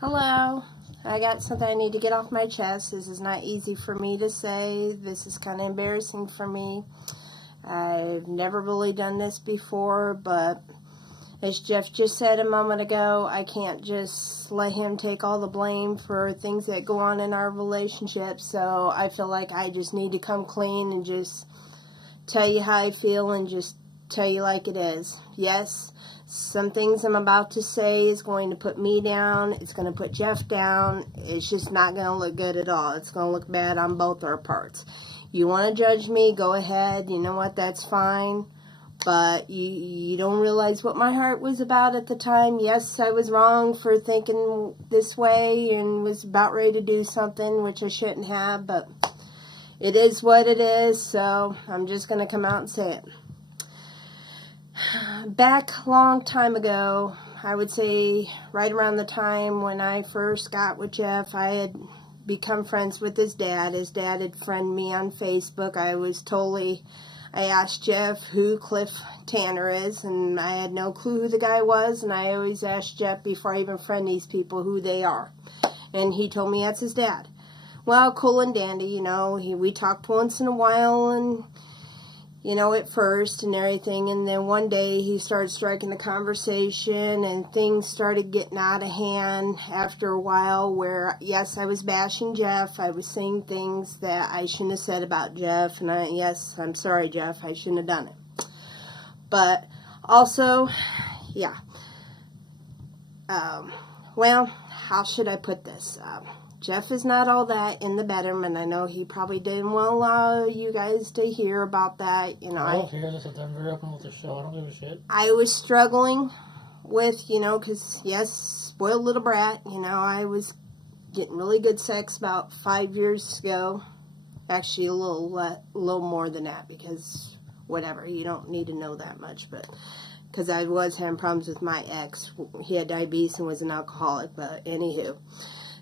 Hello. I got something I need to get off my chest. This is not easy for me to say. This is kind of embarrassing for me. I've never really done this before, but as Jeff just said a moment ago, I can't just let him take all the blame for things that go on in our relationship. So I feel like I just need to come clean and just tell you how I feel and just tell you like it is. Yes, some things I'm about to say is going to put me down. It's going to put Jeff down. It's just not going to look good at all. It's going to look bad on both our parts. You want to judge me, go ahead. You know what, that's fine. But you don't realize what my heart was about at the time. Yes, I was wrong for thinking this way and was about ready to do something, which I shouldn't have. But it is what it is, so I'm just going to come out and say it. Back a long time ago, I would say right around the time when I first got with Jeff, I had become friends with his dad. His dad had friended me on Facebook. I asked Jeff who Cliff Tanner is, and I had no clue who the guy was, and I always asked Jeff before I even friend these people who they are. And he told me that's his dad. Well, cool and dandy, you know, we talked once in a while, and you know, at first and everything, and then one day he started striking the conversation and things started getting out of hand after a while where, yes, I was bashing Jeff. I was saying things that I shouldn't have said about Jeff, and yes, I'm sorry, Jeff, I shouldn't have done it. But also, yeah, well, how should I put this? Jeff is not all that in the bedroom, and I know he probably didn't want to allow you guys to hear about that. You know, I don't hear this. I'm very open with the show. I don't give a shit. I was struggling with, you know, because, yes, spoiled little brat. You know, I was getting really good sex about 5 years ago. Actually, a little more than that, because whatever, you don't need to know that much, but because I was having problems with my ex. He had diabetes and was an alcoholic, but anywho.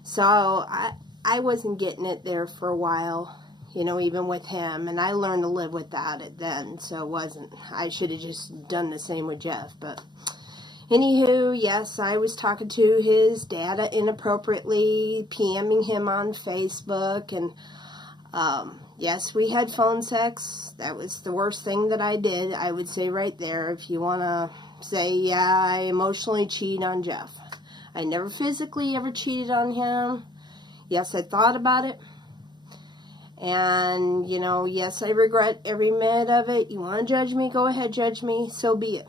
So I wasn't getting it there for a while, you know, even with him, and I learned to live without it then, so it wasn't, I should have just done the same with Jeff, but anywho, yes, I was talking to his dad inappropriately, PMing him on Facebook, and yes, we had phone sex. That was the worst thing that I did, I would say right there, if you want to say, yeah, I emotionally cheated on Jeff. I never physically ever cheated on him. Yes, I thought about it. And, you know, yes, I regret every minute of it. You want to judge me? Go ahead, judge me. So be it.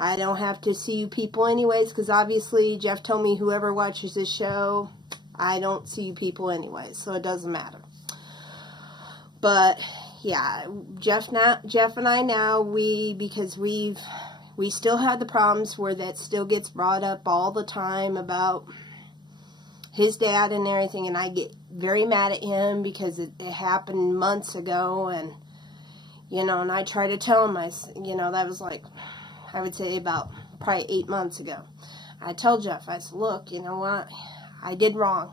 I don't have to see you people anyways, because obviously Jeff told me whoever watches this show, I don't see you people anyways, so it doesn't matter. But, yeah, Jeff and I now, because we still had the problems where that still gets brought up all the time about his dad and everything, and I get very mad at him because it happened months ago, and, you know, and I try to tell him, you know, that was like, I would say about probably 8 months ago. I told Jeff, I said, look, you know what, I did wrong.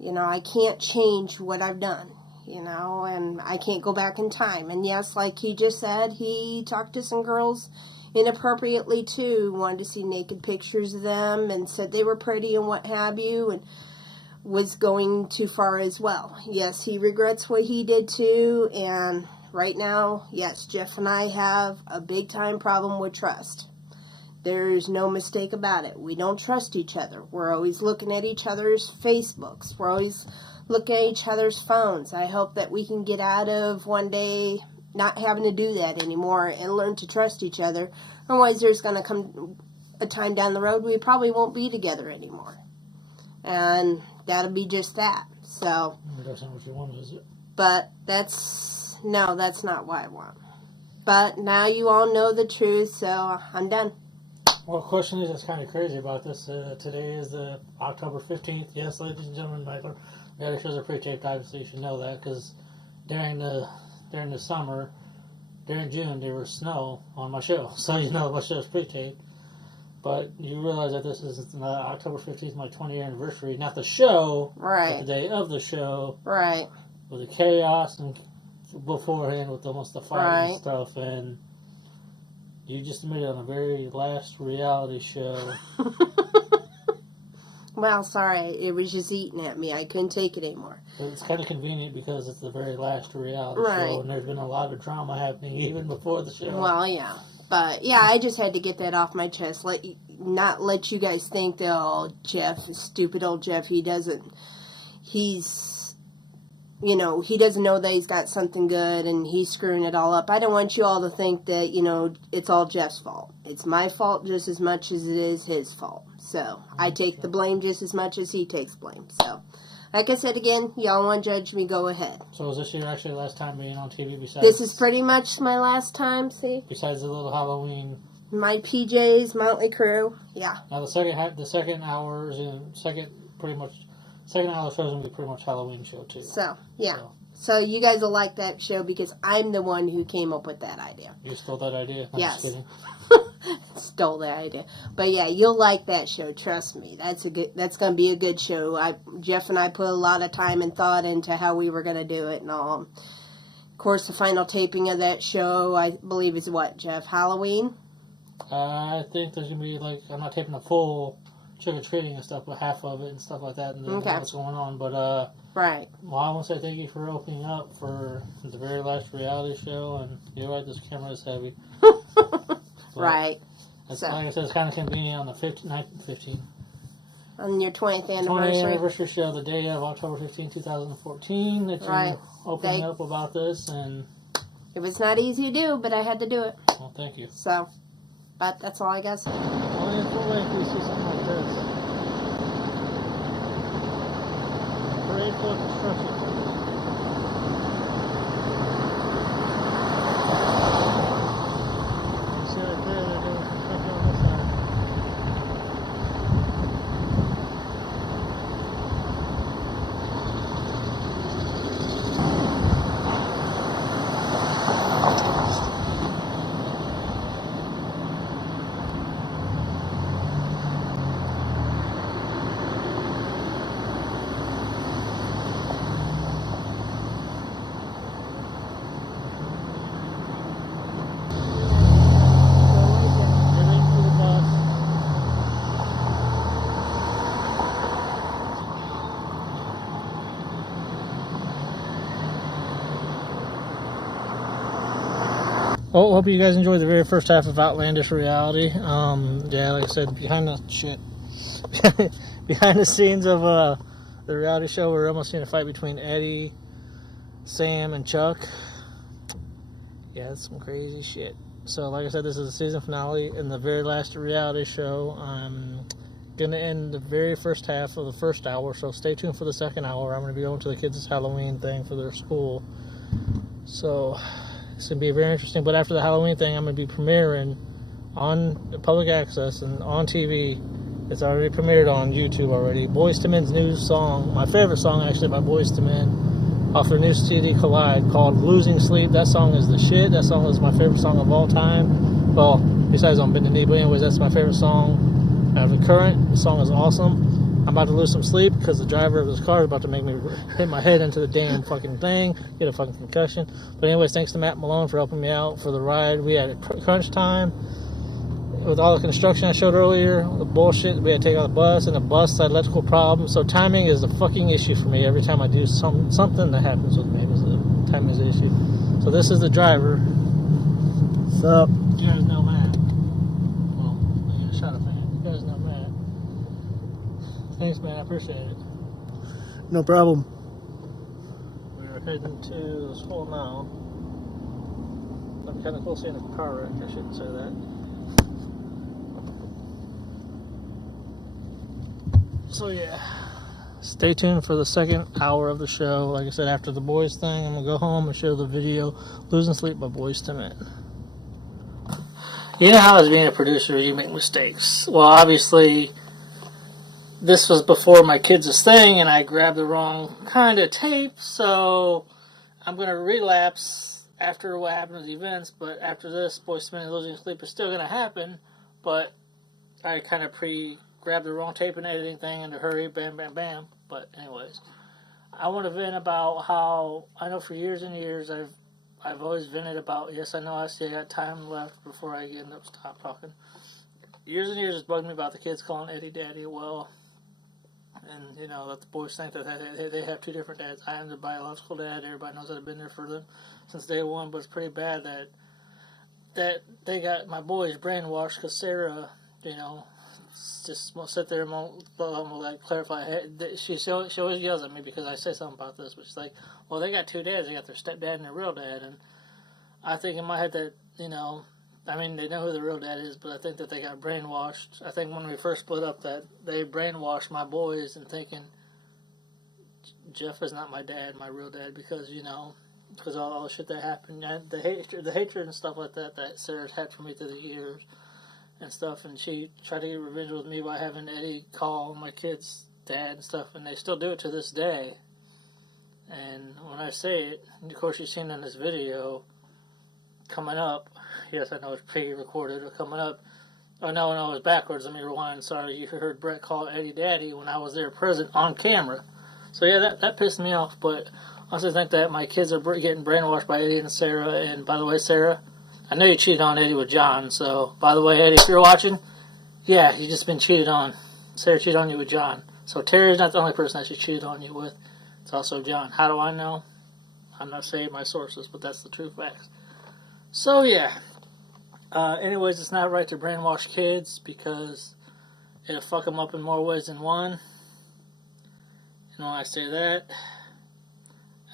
You know, I can't change what I've done. You know, and I can't go back in time. And yes, like he just said, he talked to some girls inappropriately too, wanted to see naked pictures of them and said they were pretty and what have you, and was going too far as well. Yes, he regrets what he did too, and right now, yes, Jeff and I have a big time problem with trust. There's no mistake about it. We don't trust each other. We're always looking at each other's Facebooks. We're always looking at each other's phones. I hope that we can get out of one day not having to do that anymore and learn to trust each other. Otherwise, there's going to come a time down the road we probably won't be together anymore. And that'll be just that. So, that's not what you want, is it? But that's not what I want. But now you all know the truth, so I'm done. Well, the question is, it's kind of crazy about this. Today is the October 15th. Yes, ladies and gentlemen, the other shows are pre-taped, obviously you should know that, because during the summer, during June, there was snow on my show, so you know my show's pre-taped. But you realize that this is October 15th, my 20-year anniversary, not the show, right? But the day of the show, right? With the chaos and beforehand with almost the fight and stuff, and you just admitted on the very last reality show. Well, sorry, it was just eating at me. I couldn't take it anymore. But it's kind of convenient because it's the very last reality show, and there's been a lot of drama happening even before the show. Well, yeah. But, yeah, I just had to get that off my chest. Not let you guys think that, oh, Jeff, stupid old Jeff, he doesn't know that he's got something good and he's screwing it all up. I don't want you all to think that, you know, it's all Jeff's fault. It's my fault just as much as it is his fault. So, I take the blame just as much as he takes blame. So, like I said again, y'all want to judge me, go ahead. So is this your actually last time being on TV besides... This is pretty much my last time, see? Besides the little Halloween... My PJs, Motley Crue, yeah. Now the second hour of the show is going to be pretty much Halloween show too. So, yeah. So you guys will like that show because I'm the one who came up with that idea. You stole that idea? I'm yes. Just kidding. Stole that idea. But yeah, you'll like that show, trust me. That's going to be a good show. Jeff and I put a lot of time and thought into how we were going to do it and all. Of course, the final taping of that show, I believe, is what, Jeff? Halloween? I think there's going to be, I'm not taping a full trick-or-treating and stuff, but half of it and stuff like that, and then Okay. what's going on. But, Right. well, I want to say thank you for opening up for the very last reality show, and you're right, this camera is heavy. Right. It's, So. like I said, it's kind of convenient on the 15th. On your 20th 20th anniversary. anniversary show, the day of October 15, 2014, that Right. you're opening up about this, and... It was not easy to do, but I had to do it. Well, thank you. So, but that's all I got to say. Well, it's cool if we see something like this. Parade for construction. You see right there, they're doing construction on this side. Well, hope you guys enjoyed the very first half of Outlandish Reality. Yeah, like I said, behind the scenes of the reality show, we're almost seeing a fight between Eddie, Sam, and Chuck. Yeah, that's some crazy shit. So, like I said, this is the season finale and the very last reality show. I'm gonna end the very first half of the first hour, so stay tuned for the second hour. I'm gonna be going to the kids' Halloween thing for their school. So it's going to be very interesting, but after the Halloween thing, I'm going to be premiering on public access and on TV. It's already premiered on YouTube already. Boyz II Men's new song, my favorite song actually by Boyz II Men, off their new CD Collide, called Losing Sleep. That song is the shit. That song is my favorite song of all time. Well, besides on Bend the Knee, but anyways, that's my favorite song out of the current. The song is awesome. I'm about to lose some sleep because the driver of this car is about to make me hit my head into the damn fucking thing, get a fucking concussion. But anyways, thanks to Matt Malone for helping me out for the ride. We had a crunch time with all the construction I showed earlier, the bullshit. We had to take out the bus, and the bus had electrical problems. So timing is a fucking issue for me. Every time I do something that happens with me, timing is an issue. So this is the driver. What's up? You guys know Matt. Well, yeah, shut up, man. You guys know Matt. Thanks, man. I appreciate it. No problem. We're heading to the school now. I'm kind of cool seeing a car wreck. I shouldn't say that. So, yeah. Stay tuned for the second hour of the show. Like I said, after the boys thing, I'm going to go home and show the video Losing Sleep by Boyz II Men. You know how as being a producer, you make mistakes. Well, obviously, this was before my kids' thing, and I grabbed the wrong kind of tape, so I'm going to relapse after what happened with the events, but after this, Boyz II Men Losing Sleep is still going to happen, but I kind of grabbed the wrong tape and editing thing in a hurry, bam, bam, bam. But anyways, I want to vent about how, I know for years and years, I've always vented about, yes, I know I still got time left before I end up stop talking. Years and years it's bugged me about the kids calling Eddie Daddy. Well, and you know that the boys think that they have two different dads. I am their biological dad. Everybody knows that I've been there for them since day one. But it's pretty bad that they got my boys brainwashed because Sarah, you know, just won't sit there and won't like clarify. She always yells at me because I say something about this. But she's like, well, they got two dads. They got their stepdad and their real dad. And I think in my head that, you know, I mean, they know who the real dad is, but I think that they got brainwashed. I think when we first split up that they brainwashed my boys and thinking Jeff is not my dad, my real dad, because, you know, because all the shit that happened, and the hatred and stuff like that Sarah's had for me through the years and stuff, and she tried to get revenge with me by having Eddie call my kids' dad and stuff, and they still do it to this day. And when I say it, and of course you've seen in this video coming up, yes, I know it's pre-recorded, but coming up, oh no, it was backwards, let me rewind, sorry, you heard Brett call Eddie Daddy when I was there present on camera. So yeah, that pissed me off, but I also think that my kids are getting brainwashed by Eddie and Sarah, and by the way, Sarah, I know you cheated on Eddie with John, so by the way, Eddie, if you're watching, yeah, you just been cheated on. Sarah cheated on you with John. So Terry's not the only person that she cheated on you with. It's also John. How do I know? I'm not saying my sources, but that's the true facts. So yeah. Anyways, it's not right to brainwash kids because it'll fuck them up in more ways than one. And when I say that,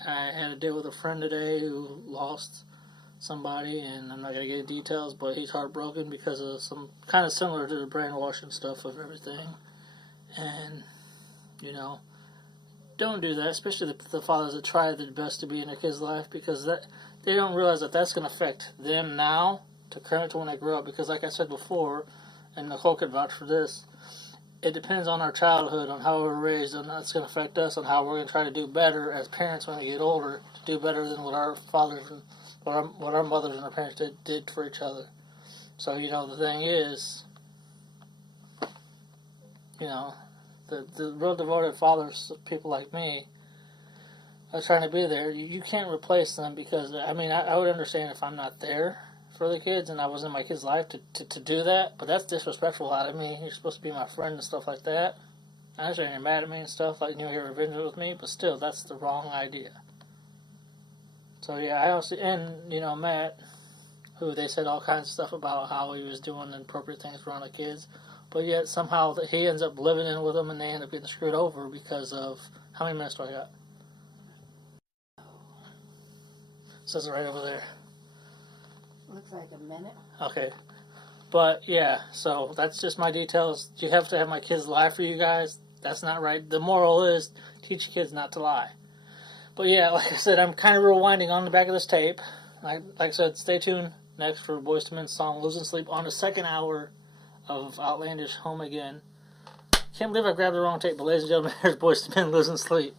I had to deal with a friend today who lost somebody, and I'm not going to get into details, but he's heartbroken because of some kind of similar to the brainwashing stuff of everything. And, you know, don't do that, especially the fathers that try their best to be in their kids' life, because that they don't realize that that's going to affect them now to when they grow up. Because like I said before, and Nicole could vouch for this, it depends on our childhood, on how we were raised, and that's going to affect us on how we're going to try to do better as parents when we get older, to do better than what our fathers and what our mothers and our parents did for each other. So, you know, the thing is, you know, the real devoted fathers, people like me, are trying to be there. You can't replace them because, I mean, I would understand if I'm not there for the kids and I was in my kid's life to do that, but that's disrespectful out of me. You're supposed to be my friend and stuff like that. I understand you're mad at me and stuff, like you're revenge with me, but still, that's the wrong idea. So yeah, I also, and you know, Matt, who they said all kinds of stuff about how he was doing inappropriate things around the kids, but yet somehow he ends up living in with them and they end up getting screwed over because of, how many minutes do I got? It says it right over there. Looks like a minute. Okay. But yeah, so that's just my details. You have to have my kids lie for you guys. That's not right. The moral is teach kids not to lie. But yeah, like I said, I'm kind of rewinding on the back of this tape. Like I said, stay tuned next for Boyz II Men's song Losing Sleep on the second hour of Outlandish Home Again. Can't believe I grabbed the wrong tape, but ladies and gentlemen, here's Boyz II Men Losing Sleep.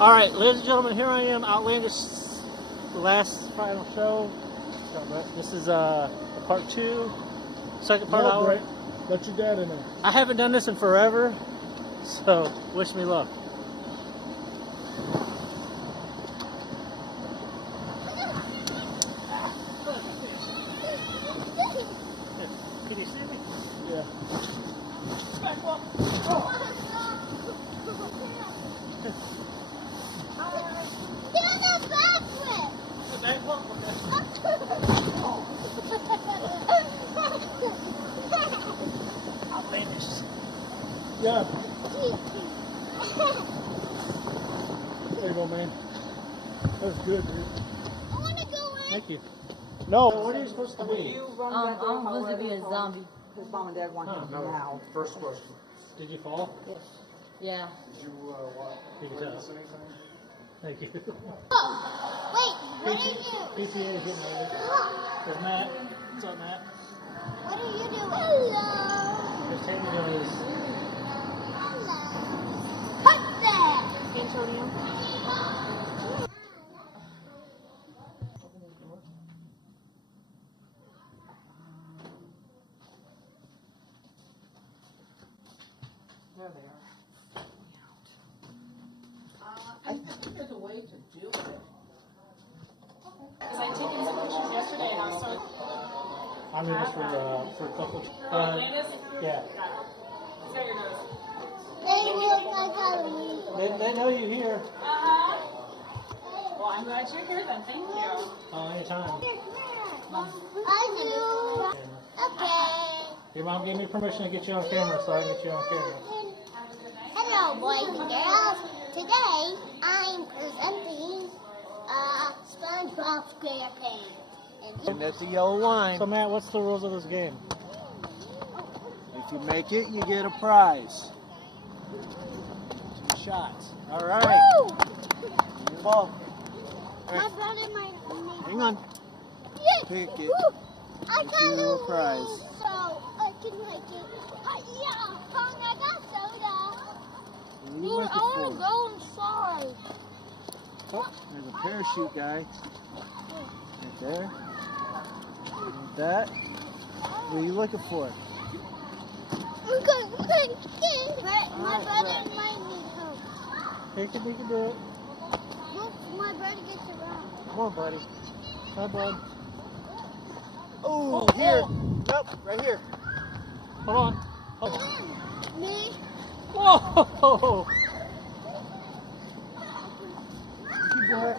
All right, ladies and gentlemen, here I am, Outlandish, the last final show. This is part 2, second part. No, Brett, let your dad in there. I haven't done this in forever, so wish me luck. Can you see me? Yeah. Back up. Outlandish. Yeah. There you go, man. That was good, dude. I want to go in. Thank you. No. What are you supposed to be? I'm supposed to be a zombie. His mom and dad want him now. First question. Did you fall? Yeah. Did you witness anything? Thank you. Oh, wait, what are you? PTA is getting ready. There's Matt. What's up, Matt? What are you doing? Hello. There's Tammy doing his. Hello. Cut that. Antonio. There they are. I think there's a way to do it. Because I taken some pictures yesterday and I was so. I'm in this for a couple. Atlantis? Yeah. Is that your nose? They look like a They know you here. Well, I'm glad you're here then. Thank you. Anytime. I do. Okay. Your mom gave me permission to get you on camera, so I can get you on camera. Hello, boys and girls. Today, I'm presenting SpongeBob SquarePants. And that's the yellow line. So, Matt, what's the rules of this game? If you make it, you get a prize. 2 shots. All right. Woo! Your ball. My brother might. Hang on. Yes. Pick it. Woo! I Get got you a a prize. So I can make it. Yeah, Kong, I got soda. What are you Dude, looking I want for? to go inside. Oh, there's a parachute guy. Right there. Like that. What are you looking for? My brother might need help. Take it, we can do it. My brother gets around. Come on, buddy. Hi, bud. Oh, here. Nope, right here. Hold on. Oh. Me? Whoa! Keep going.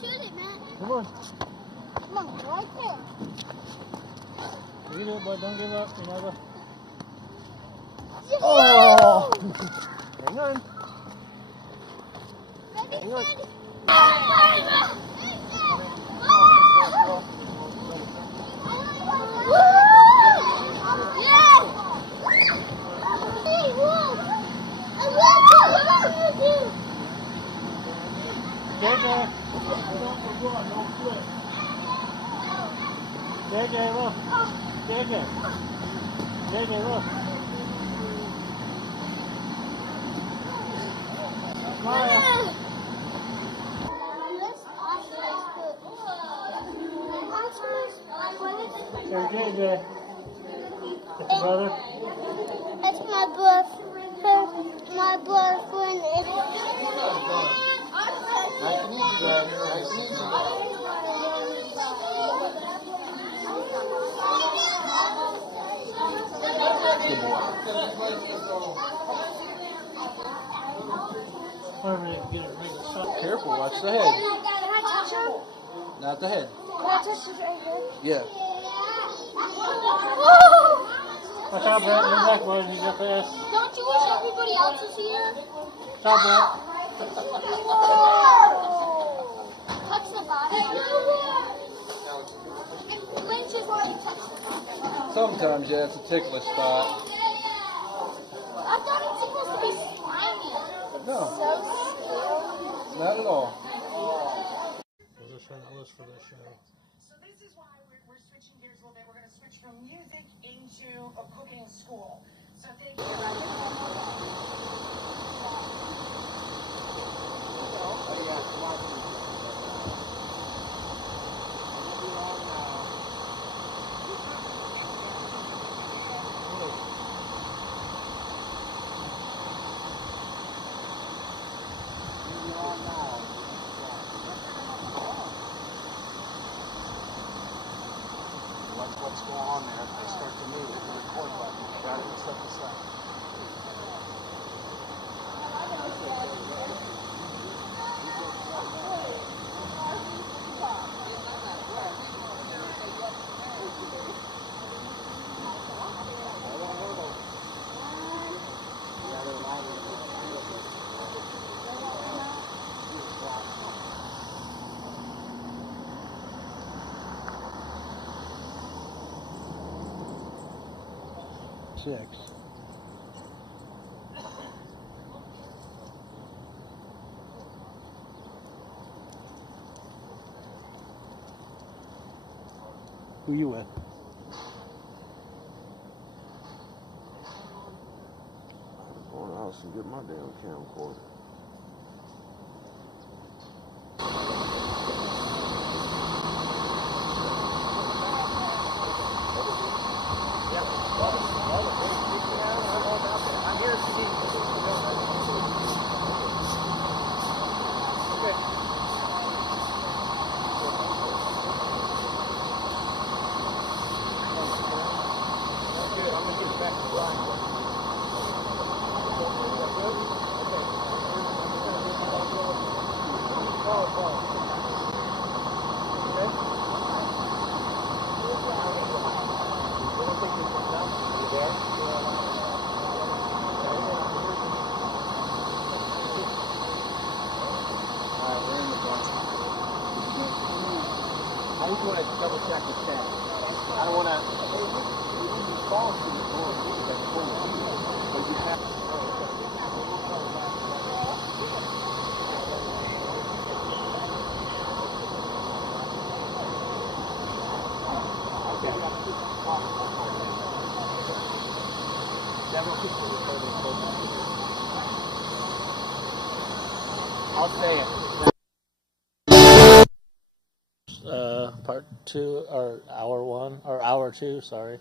Shoot it, man. Come on. Come on, right there. You can do it, bud. Don't give up. You never. Oh! Hang on. Ready, Hang on. steady. JJ, look. JJ. JJ, look. Smile. There's JJ. That's your brother? That's my boyfriend. My boyfriend is. Nice to meet you, guys. Nice to meet you. Good boy. Careful, watch the head. Can I touch him? Not the head. Can I touch his right here? Yeah. Watch out, Brett. Lean back, bud. He's up there. Don't you wish everybody else was here? Watch out, Brett. Touch the body. It flinches when you touch the body. Sometimes, yeah, it's a ticklish spot. I thought it's supposed to be slimy. No, So scary. not at all. We'll just run a list for this show. So this is why we're switching gears a little bit. We're going to switch from music into a cooking school. What's going on there? They start to move. The record button. Got it. Stuff aside. Who you with? I'm going out and get my damn camcorder. I just want to double check the stats. I don't want to. You can fall through the door. That's full of you. But you have. I'll say it. Part 2 or hour 1 or hour 2, sorry.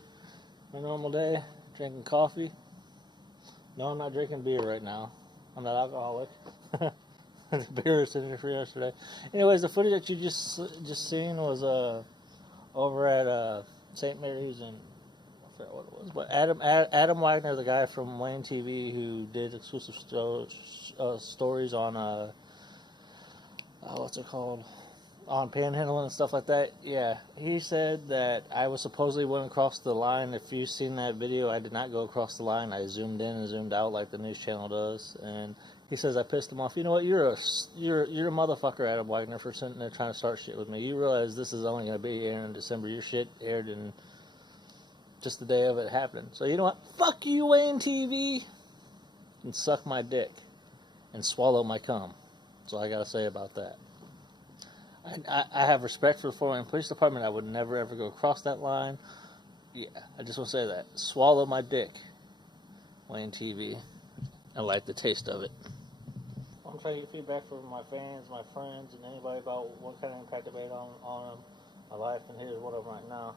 My normal day, drinking coffee. No, I'm not drinking beer right now. I'm not alcoholic. The beer was sitting for yesterday. Anyways, the footage that you just seen was over at St. Mary's and I forgot what it was. But Adam Wagner, the guy from Wayne TV who did exclusive stories on what's it called? On panhandling and stuff like that. Yeah, he said that I was supposedly went across the line. If you've seen that video, I did not go across the line. I zoomed in and zoomed out like the news channel does. And he says I pissed him off. You know what? You're a motherfucker, Adam Wagner, for sitting there trying to start shit with me. You realize this is only going to be airing in December. Your shit aired in just the day of it happening. So you know what? Fuck you, Wayne TV, and suck my dick and swallow my cum. That's all I got to say about that. I have respect for the Fort Wayne Police Department. I would never, ever go across that line. Yeah, I just want to say that. Swallow my dick, Wayne TV. I like the taste of it. I'm trying to get feedback from my fans, my friends, and anybody about what kind of impact I made on them, my life, and here's what I'm right now.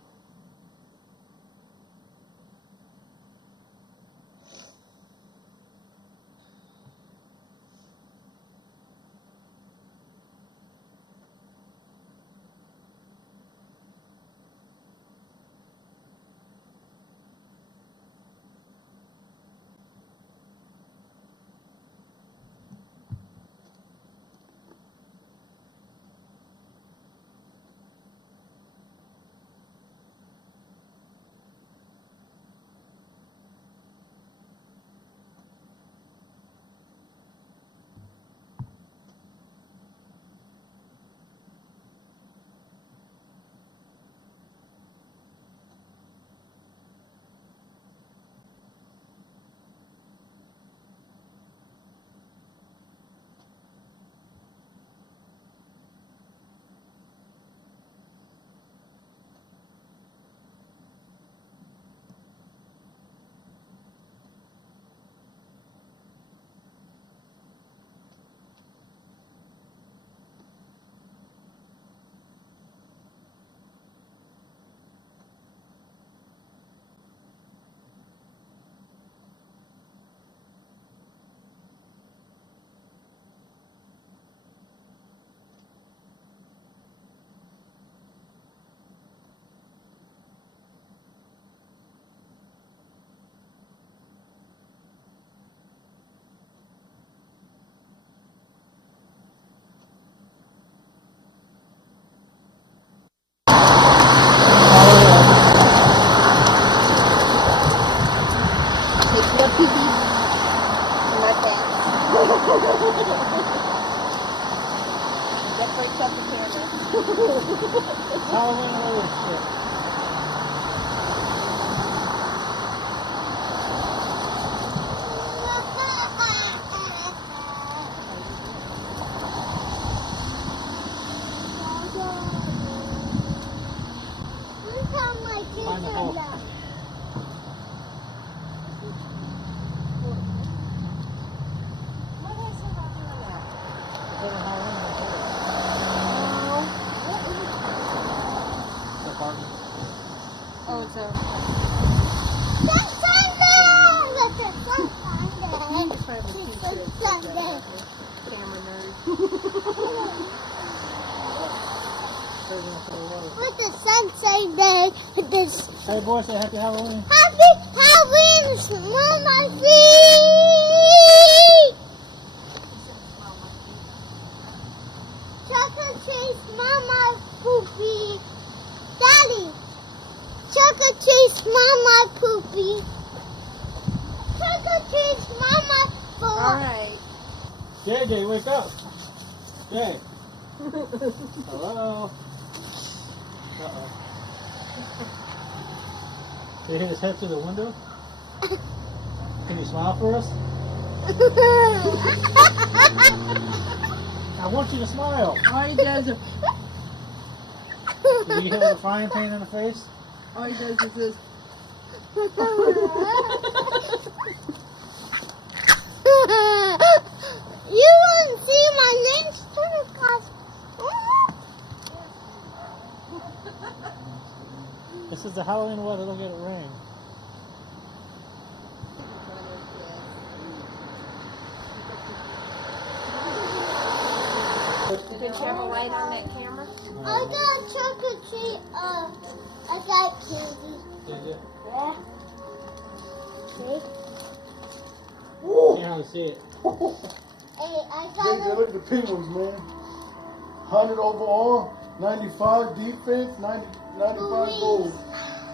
That breaks up the camera. Halloween release shit. Find the hole. Oh, it's a... With the sunset day, with this Hey boy, say happy Halloween. happy Halloween on my feet. Chocolate trees, mama poopy. Daddy, chocolate trees, mama poopy. Chocolate trees, mama poopy. All right. JJ, wake up. Jay. Hello. Uh-oh. Did he hit his head through the window? Can you smile for us? I want you to smile. All he does is... Did you hit with a frying pan in the face? All he does is this. You won't see my name's Turtlecast. This is the Halloween weather. Look at it rain. Did you have a light on that camera? I got chocolate treat. I got candy. Did you? Yeah. See? Can't hardly see it. Hey, I got JJ, look at the Penguins, man. 100 overall, 95 defense, 95 goals.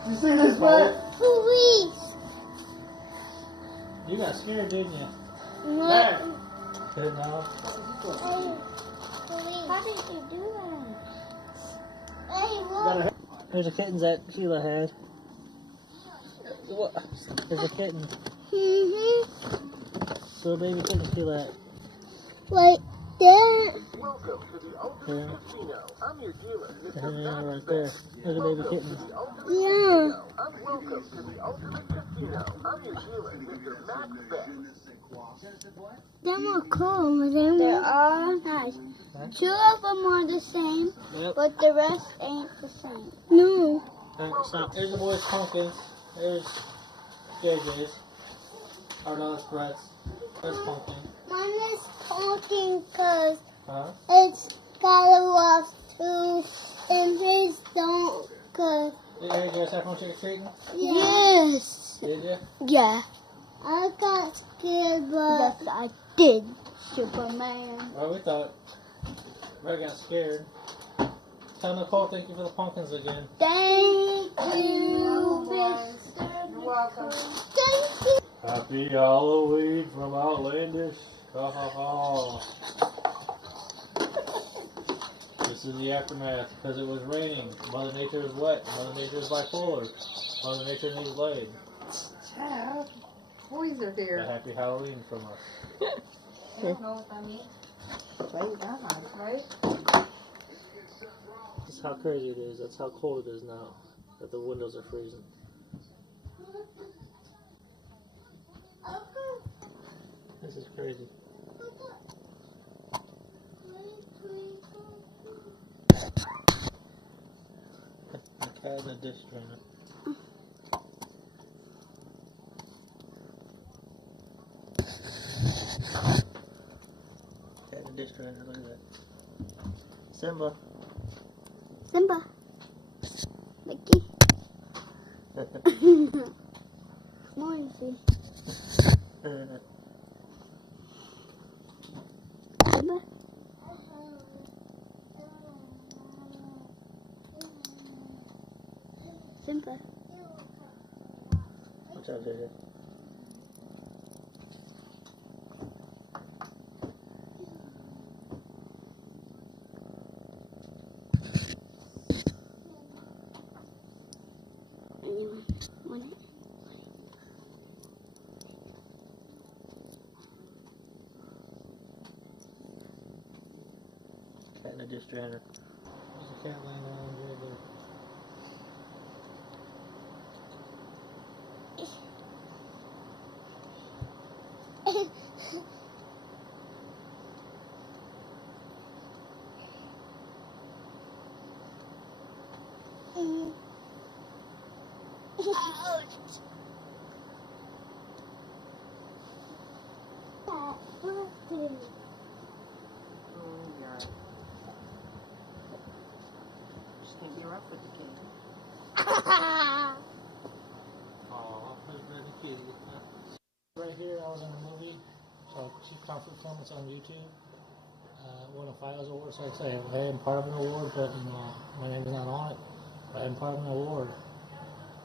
You see this, man? police. You got scared, didn't you? No. Didn't know. How did you do that? Hey, look. There's the kittens that Sheila had. What? There's a kitten. So the baby kitten Sheila had. Like that. Welcome to the ultimate casino. I'm your dealer, Mr. Right there. There's a baby kitten. Yeah. Welcome to the ultimate casino. I'm your dealer, Mr. Max Bet. Them are cool. They're all nice. Two of them are the same, but the rest ain't the same. No. Alright, stop. There's the boys' pumpkins. There's JJ's. Or no, that's Brett's. Brett's pumpkin. Mine is talking because Huh? it's got a lost too, and his don't because. Did you guys have fun trick-or-treating? Yes. Did you? Yeah. I got scared, but yes, I did. Superman. Well, we thought. Brett got scared. Tell Nicole thank you for the pumpkins again. Thank you, Mr. You're welcome. Thank you. Happy Halloween from Outlandish. Ha ha ha. This is the aftermath because it was raining. Mother Nature is wet. Mother Nature is bipolar. Mother Nature needs laid. Child, boys are A here. happy Halloween from us. I don't know what that means. Thank God, right? This is how crazy it is. That's how cold it is now. That the windows are freezing. This is crazy. The cat and the dish drainer. Cat and the dish drainer, look at that. Simba. Simba. Mickey. Morrissey. Simba. Simba. Watch out, JJ. and a dish dragger. There's a cat laying down right there. You're up with the king. Oh, there's baby kitty. Right here, I was in a movie called Chief Conflict Film. It's on YouTube. Won a Files Award, so I say I am part of an award, but my name is not on it. But I am part of an award.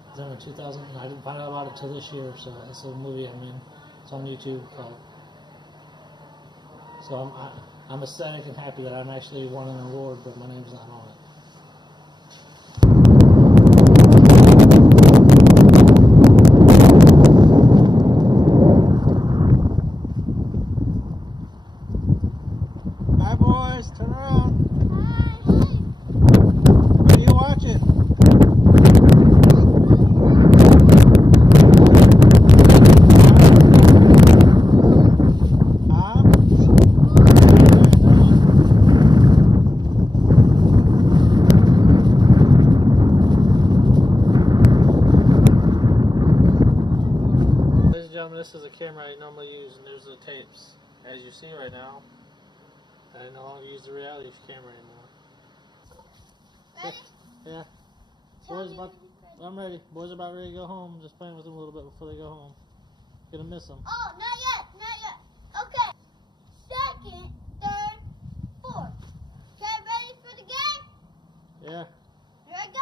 It's done in 2000, and I didn't find out about it till this year. So it's a movie I'm in. It's on YouTube called. So I'm ecstatic and happy that I'm actually won an award, but my name's not on it. Hi boys, turn around. What are you watching? Huh? Ladies and gentlemen, this is a camera I normally use, and there's the tapes. As you see right now, I no longer use the reality camera anymore. Ready? Yeah. Boys about, I'm ready. Boys are about ready to go home. Just playing with them a little bit before they go home. Gonna miss them. Oh, not yet, not yet. Okay. Second, third, fourth. Okay, ready for the game? Yeah. Here I go.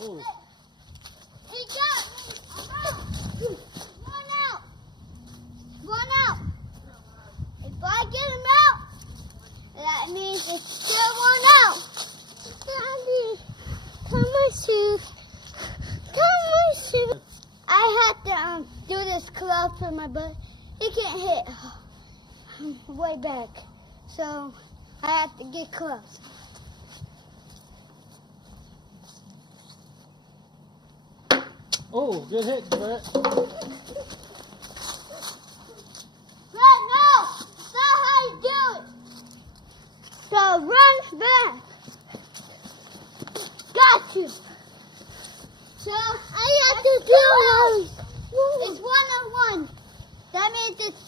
Ooh. He got me. One out. One out. If I get him out, that means it's still one out. Daddy, come my shoe. Come my shoe. I had to do this club for my butt. He can't hit way back. So I have to get close. Oh, good hit, Brett. Brett, no! That's not how you do it. So run back. Got you. So I have to do it. It's 1-on-1. That means it's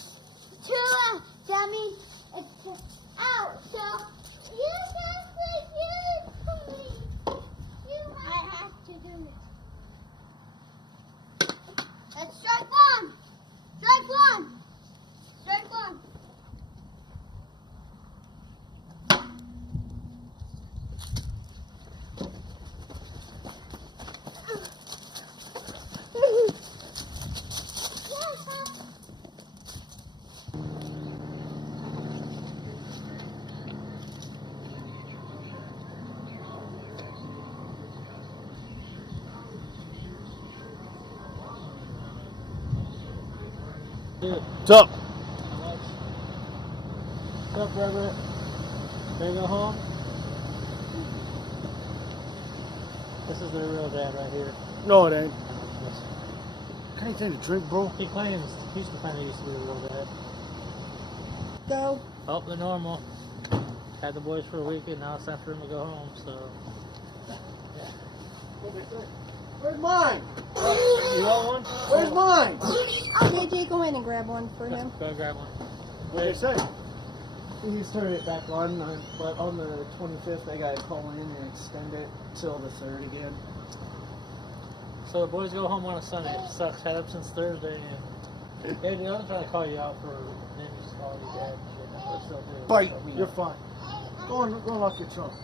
2 out. That means it's out. So you have to do it for me. I have to do it. That's strike one. Strike one. Strike one. What's up? What's up, Brett? Ready to go home? This is their real dad right here. No, it ain't. Got anything to drink, bro? He claims he used to claim he used to be the real dad. Go. Oh, the normal. Had the boys for a week, and now it's time for him to go home. So, yeah. Where's mine? You want one? Where's mine? JJ, go in and grab one for him. Go grab one. What did they say? He started it back on, but on the 25th they got to call in and extend it till the 3rd again. So the boys go home on a Sunday. It sucks. Had up since Thursday. And hey, dude, I'm trying to call you out for then just calling you dad. But still do. Bite. You're fine. Go and lock your trunk.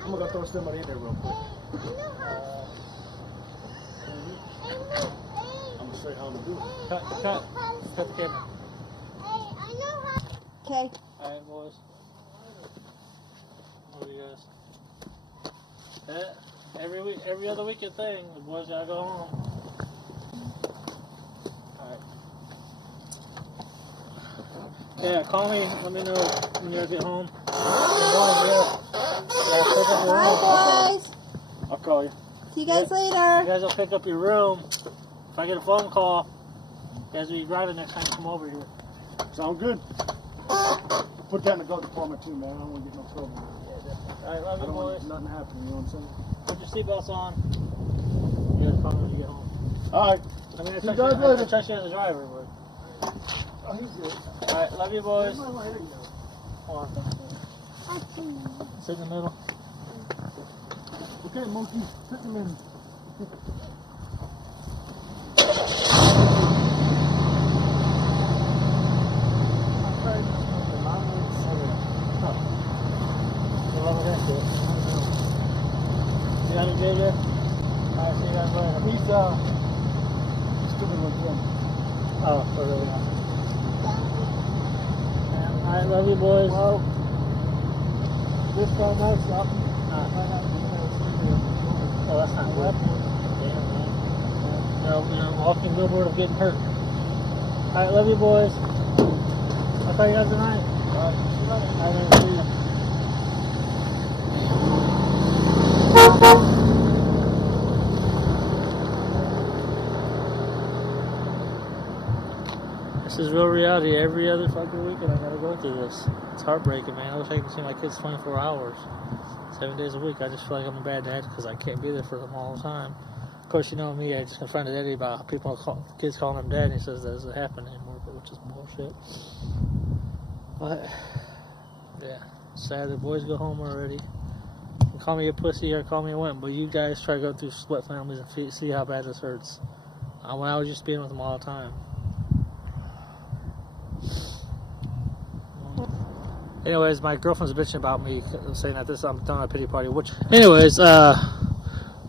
I'm gonna go throw somebody in there real quick. I'm gonna show you how I'm gonna do it. Cut the camera. Okay. Alright, boys. What do you guys? Yeah, every other weekend thing. The boys gotta go home. Alright. Yeah, call me. Let me know when you get home. Bye, boys. I'll call you. See you guys later. You guys will pick up your room. If I get a phone call, you guys will be driving next time you come over here. Sound good? Put that in the glove compartment too, man. I don't want to get no trouble. Alright, love you, boys. Nothing happening, you know what I'm saying? Put your seatbelts on. You guys call me when you get home. Alright. I mean, I See you guys later. trust you as a driver, but. Oh, he's good. Alright, love you, boys. Here you go. Hold on. Sit in the middle. Okay, monkey. Sit in the middle. You got it, JJ? Alright, see you guys later. He's still in with him. Oh, for really nice. Alright, love you, boys. Well, this time night something. Oh, that's not good. Damn, man. You're a walking billboard of getting hurt. Alright, love you, boys. I'll call you guys tonight. Alright, see you. This is real reality. Every other fucking weekend I gotta go through this. It's heartbreaking, man. I wish I could see my kids 24 hours, 7 days a week. I just feel like I'm a bad dad because I can't be there for them all the time. Of course, you know me. I just confronted Eddie about how kids calling him dad, and he says that doesn't happen anymore, which is bullshit. But yeah, sad the boys go home already. You can call me a pussy or call me a wimp, but you guys try to go through split families and see how bad this hurts. When I was just being with them all the time. Anyways, my girlfriend's bitching about me, saying that I'm throwing a pity party. Which, anyways, hey,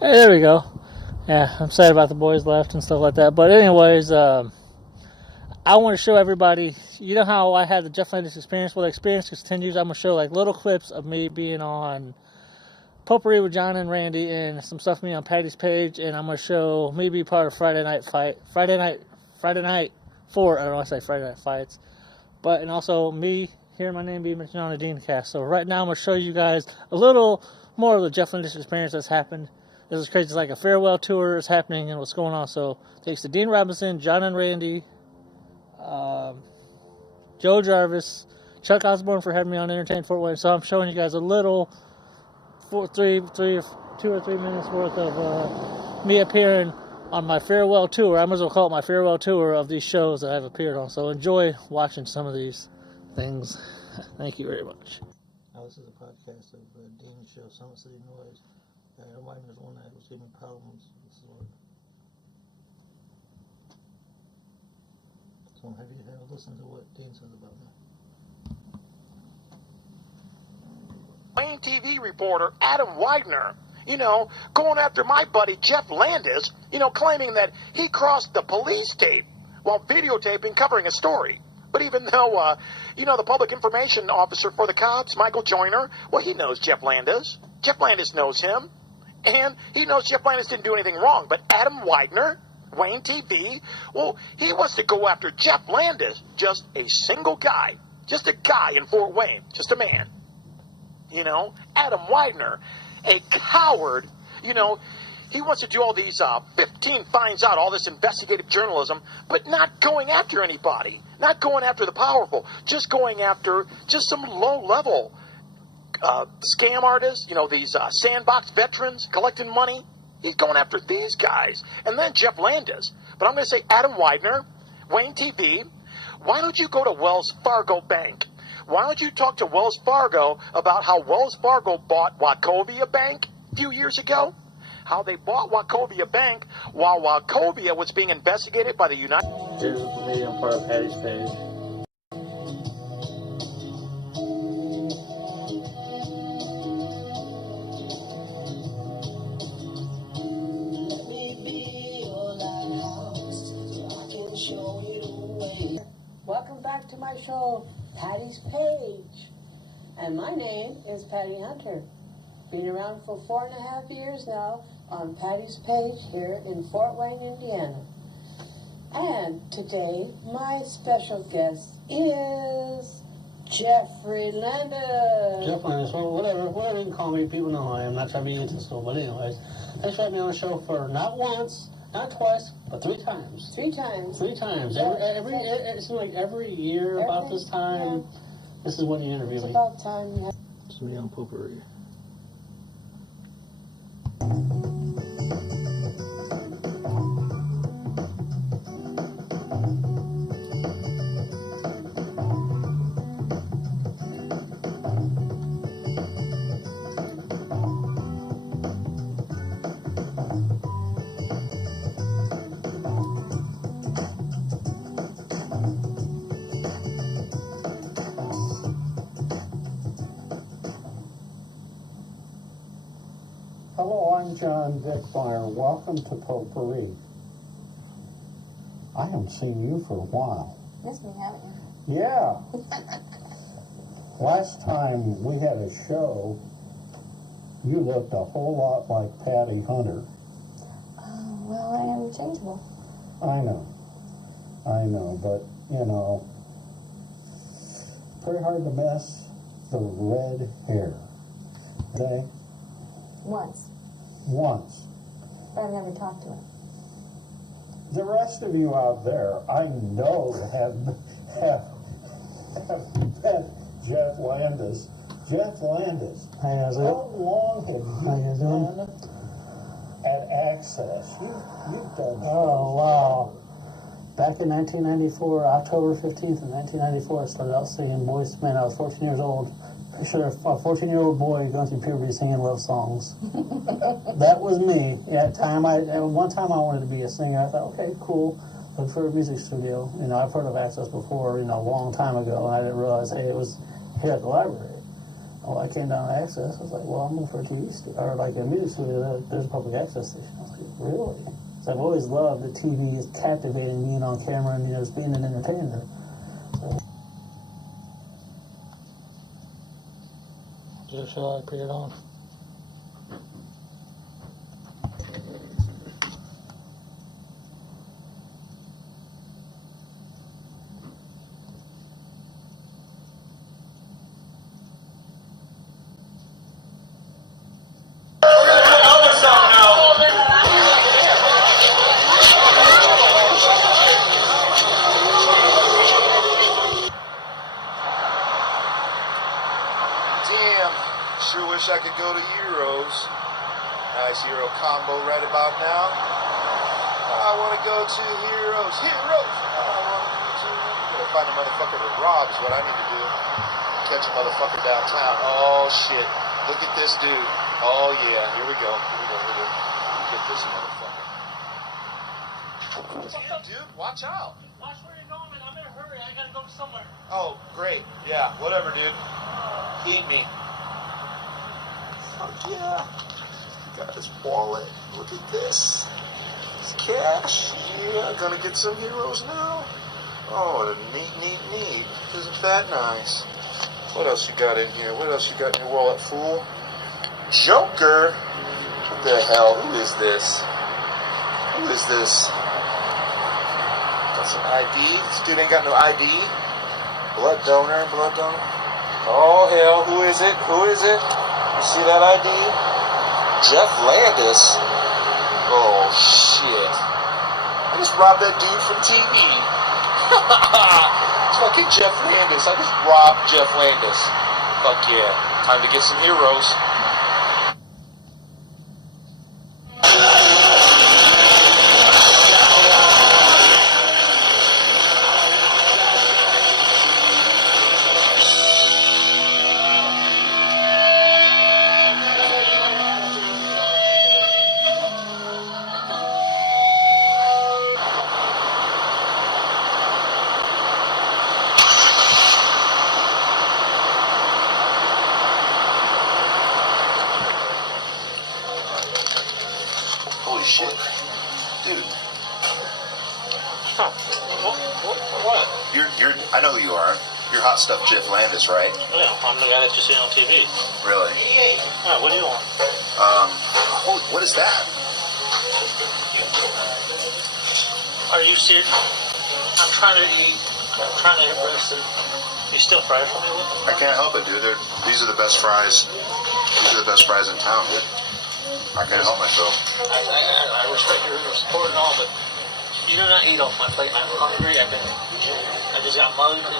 there we go. Yeah, I'm sad about the boys left and stuff like that. But anyways, I want to show everybody. You know how I had the Jeff Landis experience? Well, the experience continues. I'm gonna show like little clips of me being on Potpourri with John and Randy, and some stuff of me on Patty's page, and I'm gonna show me be part of Friday Night 4. I don't want to say Friday Night Fights, and also me. Hear my name being mentioned on the Dean cast. So right now I'm going to show you guys a little more of the Jeff Landis experience that's happened. This is crazy. It's like a farewell tour is happening and what's going on. So thanks to Dean Robinson, John and Randy, Joe Jarvis, Chuck Osborne for having me on Entertain Fort Wayne. So I'm showing you guys a little 2 or 3 minutes worth of me appearing on my farewell tour. I might as well call it my farewell tour of these shows that I've appeared on. So enjoy watching some of these things. Thank you very much. Now this is a podcast of Dean's show, Summit City Noise. Adam Wagner's one that was giving me problems. So have you listened to what Dean says about me? Wayne TV reporter Adam Wagner, going after my buddy Jeff Landis, claiming that he crossed the police tape while videotaping covering a story. But even though, the public information officer for the cops, Michael Joyner, well, he knows Jeff Landis. Jeff Landis knows him. And he knows Jeff Landis didn't do anything wrong. But Adam Wagner, Wayne TV, well, he wants to go after Jeff Landis, just a single guy. Just a guy in Fort Wayne. Just a man. Adam Wagner, a coward, he wants to do all these 15 finds out, all this investigative journalism, but not going after anybody, not going after the powerful, just going after just some low-level scam artists, these sandbox veterans collecting money. He's going after these guys. And then Jeff Landis. But I'm going to say, Adam Wagner, Wayne TV, why don't you go to Wells Fargo Bank? Why don't you talk to Wells Fargo about how Wells Fargo bought Wachovia Bank a few years ago? How they bought Wachovia Bank while Wachovia was being investigated by the United States. Here's me on part of Patty's page. Welcome back to my show, Patty's Page. And my name is Patty Hunter. Been around for 4.5 years now on Patty's Page here in Fort Wayne, Indiana. And today, my special guest is Jeffrey Landis. Jeff Landis, well, whatever you can call me, people know who I am. Not trying to be egotistical, but anyways, thanks for having me on the show for not once, not twice, but 3 times. 3 times. 3 times. It seems like every year about this time, this is when you interview It's me. about time you have. It's me on potpourri. Hello, I'm John Dickmeyer. Welcome to Potpourri. I haven't seen you for a while. Missed me, haven't you? Yeah. Last time we had a show, you looked a whole lot like Patty Hunter. Well, I am changeable. I know, but, you know, pretty hard to miss the red hair. Okay? Once. But I've never talked to him. The rest of you out there, I know have met Jeff Landis. Jeff Landis. Hey, how's it? How long have you doing? been at Access? You've done. Oh, wow. Back in 1994, October 15th of 1994, I started out singing Boys to Men. I was 14 years old. Pretty sure a 14-year-old boy going through puberty singing love songs. That was me. At one time I wanted to be a singer. I thought, okay, cool. Look for a music studio. You know, I've heard of Access before, you know, a long time ago, and I didn't realize, hey, it was here at the library. Well, I came down to Access. I was like, well, I'm looking for a TV studio, or like a music studio. There's a public access station. I was like, really? So I've always loved the TV is captivating, being on camera, and, you know, just being an entertainer. So, The show I appeared on. Sure wish I could go to Heroes. Nice Hero combo right about now. I want to go to Heroes. I want to gotta find a motherfucker to rob is what I need to do. Catch a motherfucker downtown. Oh shit. Look at this dude. Oh yeah. Here we go. Look at this motherfucker. Damn, dude. Watch out. Watch where you're going, man. I'm in a hurry. I gotta go somewhere. Oh, great. Yeah, whatever, dude. Eat me. Fuck yeah. Got his wallet. Look at this. It's cash. Yeah, gonna get some Heroes now. Oh, neat. Isn't that nice? What else you got in here? What else you got in your wallet, fool? Joker? What the hell? Who is this? Got some ID. This dude ain't got no ID. Blood donor. Oh, hell. Who is it? You see that ID? Jeff Landis. Oh, shit. I just robbed that dude from TV. It's fucking Jeff Landis. I just robbed Jeff Landis. Fuck yeah. Time to get some Heroes. Holy shit. Dude. Huh. What? I know who you are. You're Hot Stuff Jeff Landis, right? Yeah, I'm the guy that you see on TV. Really? Alright, what do you want? What is that? Are you serious? I'm trying to eat. I'm trying to get breakfast. You still fry for me? I can't help it, dude. These are the best fries. These are the best fries in town, dude. I can't help myself. I respect your support and all, but you do not eat off my plate. I'm hungry. I just got mugged. And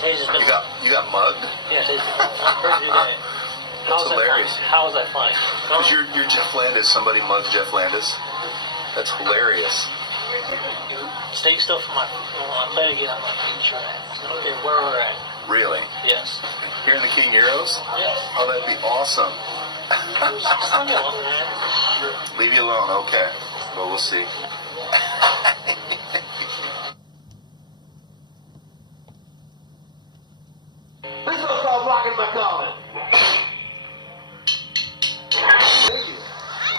Tay's just been. You got mugged? Yeah, Tay's I'm pretty good at it. That's hilarious. How is that funny? Because you're Jeff Landis. Somebody mugged Jeff Landis. That's hilarious. You take stuff from my plate again. I'm like, eat your ass. I don't care where we're at. Really? Yes. Here in the King Heroes? Yes. Oh, that'd be awesome. Just leave me alone, man. Leave you alone, okay. Well, we'll see. This one's called Rockin' My Calling. Thank you. Hey,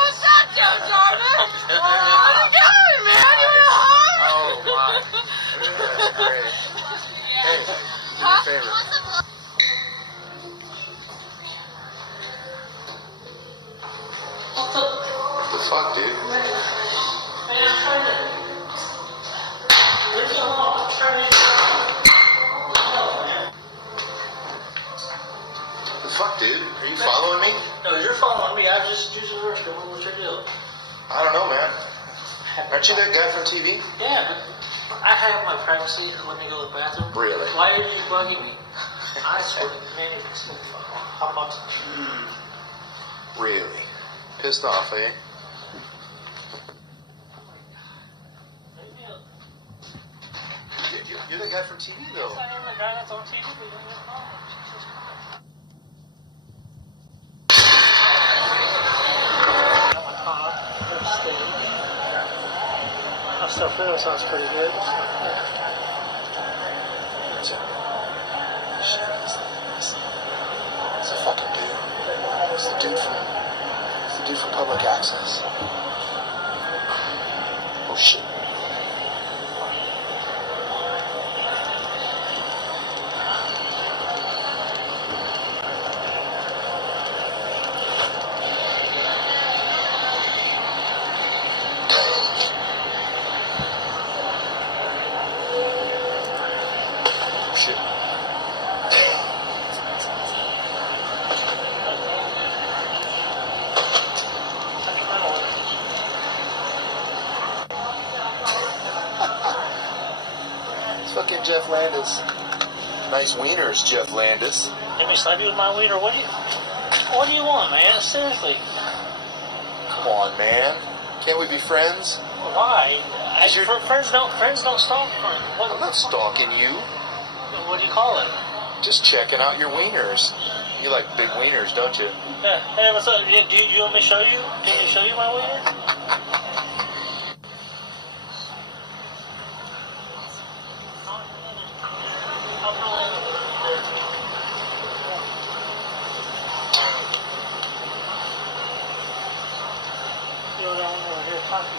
what's up, Joe Jordan? How's it going, man? You in a hug? Oh, my. That's great. Hey, do me a favor. What the fuck, dude? The fuck, dude? Are you following me? No, you're following me. I just used the restroom. What's your deal? I don't know, man. Aren't you that guy from TV? Yeah, but I have my privacy. Let me go to the bathroom. Really? Why are you bugging me? I swear to man, how much? Really? Pissed off, eh? You're the guy from TV, though. Yes, I am the guy that's on TV. But you don't get wrong. Got my pop, steak. My stuffed Alfredo sounds pretty good. It's a fucking dude. It's the dude from public access. Oh shit. Shit. It's fucking Jeff Landis. Nice wieners, Jeff Landis. Let me slap you with my wiener. What do you want, man? Seriously. Come on, man. Can't we be friends? Why? Friends don't stalk. I'm not stalking you. What do you call it? Just checking out your wieners. You like big wieners, don't you? Yeah. Hey, what's up? Do you want me to show you? Can me show you my wiener? Go down over here, talk to me.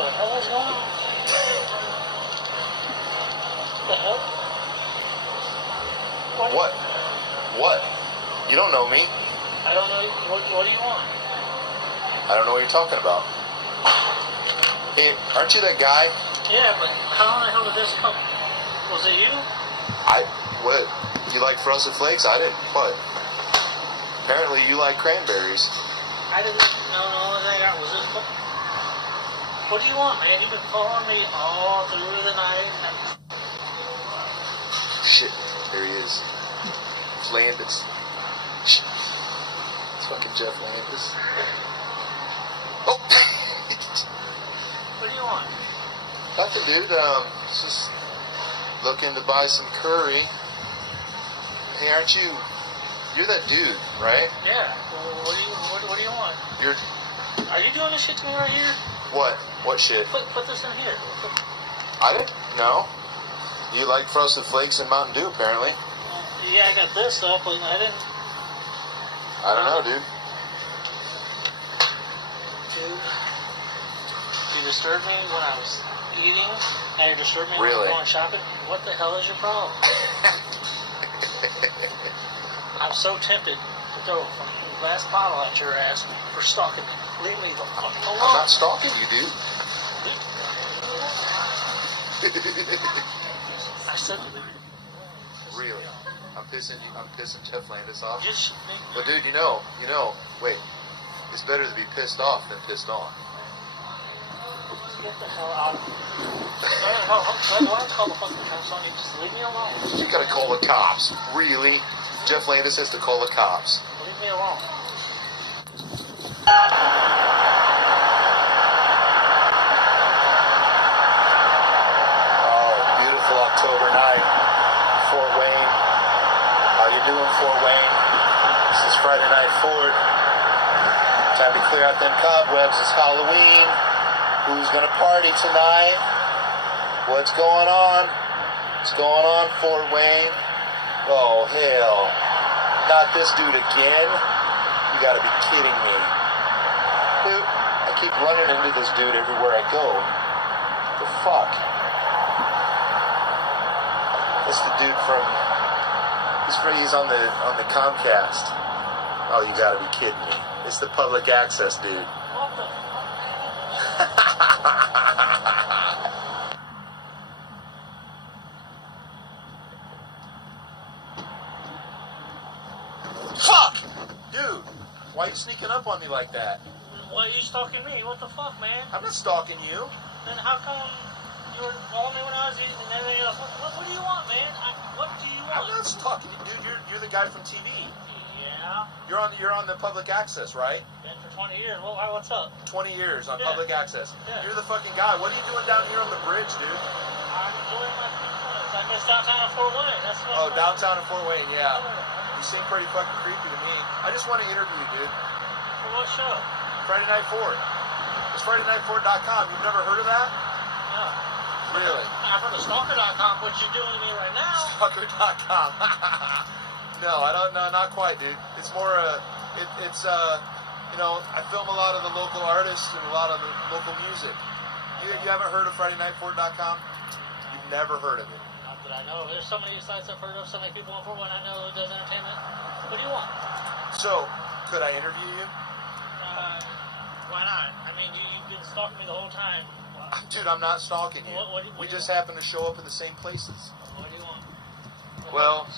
What the hell is going on? What the hell? What? What? You don't know me. I don't know. What do you want? I don't know what you're talking about. Hey, aren't you that guy? Yeah, but how the hell did this come? Was it you? What? You like Frosted Flakes? I didn't. What? Apparently you like cranberries. I didn't. No, the only thing I got was this book. What do you want, man? You've been calling me all through the night. Shit, there he is. Landis. Shit. It's fucking Jeff Landis. Oh! What do you want? Nothing, dude. Just looking to buy some curry. Hey, aren't you? You're that dude, right? Yeah. Well, what do you want? Are you doing this shit to me right here? What? What shit? Put this in here. I didn't. No. You like Frosted Flakes and Mountain Dew, apparently. Yeah, I got this stuff, but I didn't. I don't know, dude. Dude, you disturbed me when I was eating. Now you disturbed me when I Really? was going shopping. What the hell is your problem? I'm so tempted to throw a fucking glass bottle at your ass for stalking me. Leave me the fuck alone. I'm not stalking you, dude. I said to you. Really? I'm pissing Jeff Landis off? Just, Well, dude, you know, wait. It's better to be pissed off than pissed on. get the hell out of here. Why do I call the fucking cops on you? Just leave me alone. You gotta call the cops. Really? Jeff Landis has to call the cops. Leave me alone. Beautiful October night, Fort Wayne. How you doing, Fort Wayne? This is Friday Night Fort. Time to clear out them cobwebs. It's Halloween. Who's gonna party tonight? What's going on? What's going on, Fort Wayne? Oh, hell. Not this dude again? You gotta be kidding me. Dude, I keep running into this dude everywhere I go. The fuck? That's the dude from, he's on the Comcast. Oh, you gotta be kidding me. It's the public access dude. What the fuck? Dude, why are you sneaking up on me like that? Why are you stalking me? What the fuck, man? I'm not stalking you. Then how come you were following me when I was eating and everything else? What do you want, man? What do you want? I'm not stalking you, dude. You're the guy from TV. Yeah. You're on the public access, right? Been for 20 years. Well, what's up? 20 years on Yeah. public access. Yeah. You're the fucking guy. What are you doing down here on the bridge, dude? I'm enjoying my friends. I miss downtown in Fort Wayne. That's what. Oh, downtown in Fort Wayne, yeah. You seem pretty fucking creepy to me. I just want to interview you, dude. For what show? Friday Night Fort. It's FridayNightFort.com. You've never heard of that? No. Really? I've heard of Stalker.com. What you doing to me right now? Stalker.com. No, I don't know. Not quite, dude. It's more I film a lot of the local artists and a lot of the local music. You haven't heard of FridayNightFort.com? You've never heard of it. Not that I know. There's so many sites I've heard of, so many people in Fort Wayne I know who does entertainment. What do you want? So, could I interview you? Why not? I mean, you've been stalking me the whole time. Dude, I'm not stalking you. What We just happen to show up in the same places. What do you want? Well,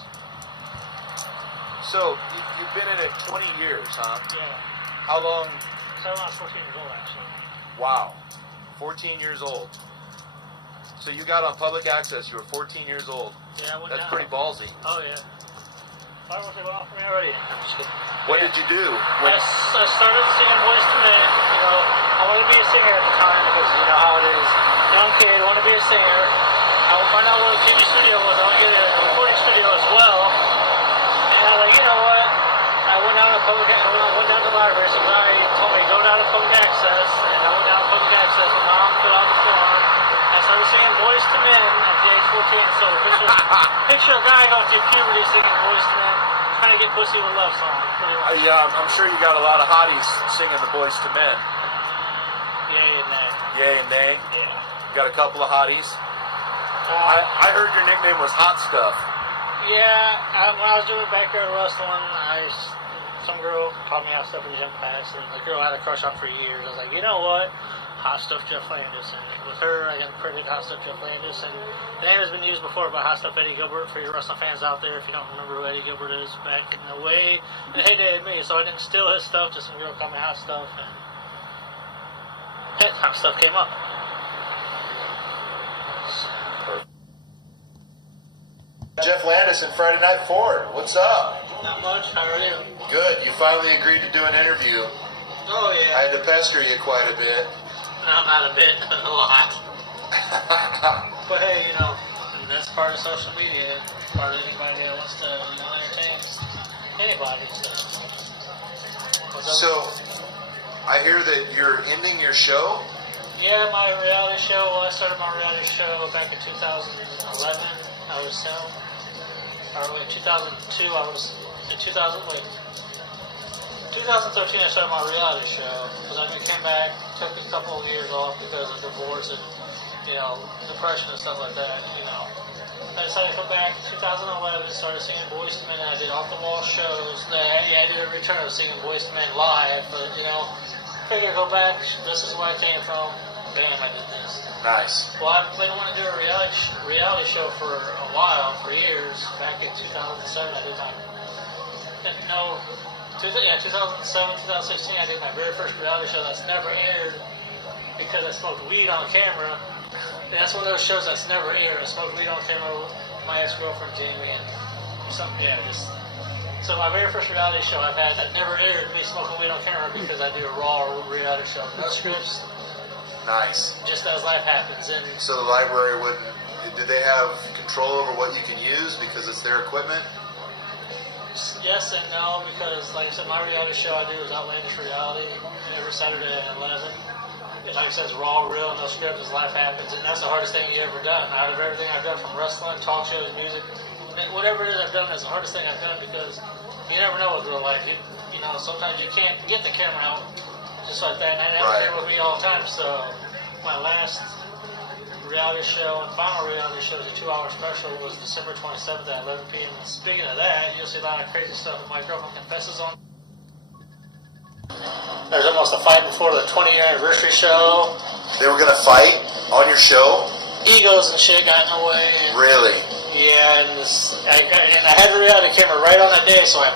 so you've been in it 20 years, huh? Yeah. How long? So when I was 14 years old, actually. Wow, 14 years old. So you got on public access. You were 14 years old. Yeah, I went That's down. pretty ballsy. Oh yeah. Fireworks went off for me already. I'm just kidding. What did you do? I started singing Boys to Men. You know, I wanted to be a singer at the time because you know how it is. Young kid, wanted to be a singer. I would find out what a TV studio was. I would get a recording studio as well. And I was like, you know what? I went down to the library. Some guy told me go down to public access, and I went down to public access. My mom filled out the form. I started singing Boys to Men at the age 14. So picture a guy going through puberty singing Boys to Men, trying to get pussy with a love song. Yeah, I'm sure you got a lot of hotties singing the Boys to Men. Yay and nay. Yay and nay. Yeah. Got a couple of hotties. I heard your nickname was Hot Stuff. Yeah, when I was doing backyard wrestling, some girl called me Hot Stuff in the gym class, and the girl I had a crush on for years. I was like, you know what? Hot Stuff Jeff Landis. And with her, I got credited Hot Stuff Jeff Landis. And the name has been used before by Hot Stuff Eddie Gilbert for your wrestling fans out there. If you don't remember who Eddie Gilbert is, back in the heyday of me. So I didn't steal his stuff, just some girl called me Hot Stuff. And Hot Stuff came up. Jeff Landis and Friday Night Fort. What's up? Not much. How are you? Good. You finally agreed to do an interview. Oh, yeah. I had to pester you quite a bit. No, not a bit. A lot. But hey, you know, that's part of social media. Part of anybody that wants to, entertain anybody. So, I hear that you're ending your show. Yeah, my reality show. Well, I started my reality show back in 2011. I was or wait, 2002. I was in 2013. I started my reality show because I came back, took a couple of years off because of divorce and depression and stuff like that. I decided to come back in 2011. Started singing Boyz II Men, and I did off the wall shows. I did a return of singing Boyz II Men live, but figured go back. This is where I came from. Bam, I did this. Nice. Well, I've been wanting to do a reality show for a while, for years. Back in 2007, I did my 2007, 2016, I did my very first reality show that's never aired because I smoked weed on camera. And that's one of those shows that's never aired. I smoked weed on camera with my ex-girlfriend Jamie and something. So my very first reality show I've had that never aired me smoking weed on camera because I do a raw reality show. No scripts. Nice. Just as life happens. And so the library wouldn't. Did they have control over what you can use because it's their equipment? Yes and no, because like I said, my reality show I do is Outlandish Reality every Saturday at 11. Like I said, it's raw, real, no script as life happens, and that's the hardest thing you ever done. Out of everything I've done, from wrestling, talk shows, music, whatever it is I've done, is the hardest thing I've done because you never know with real life. Sometimes you can't get the camera out just like that, and that happens here with me all the time. So my last reality show and final reality show is a 2-hour special was December 27th at 11 p.m. And speaking of that, you'll see a lot of crazy stuff that my girlfriend confesses on. There's almost a fight before the 20-year anniversary show. They were going to fight on your show? Egos and shit got in the way. Really? Yeah, and I had the reality camera right on that day, so I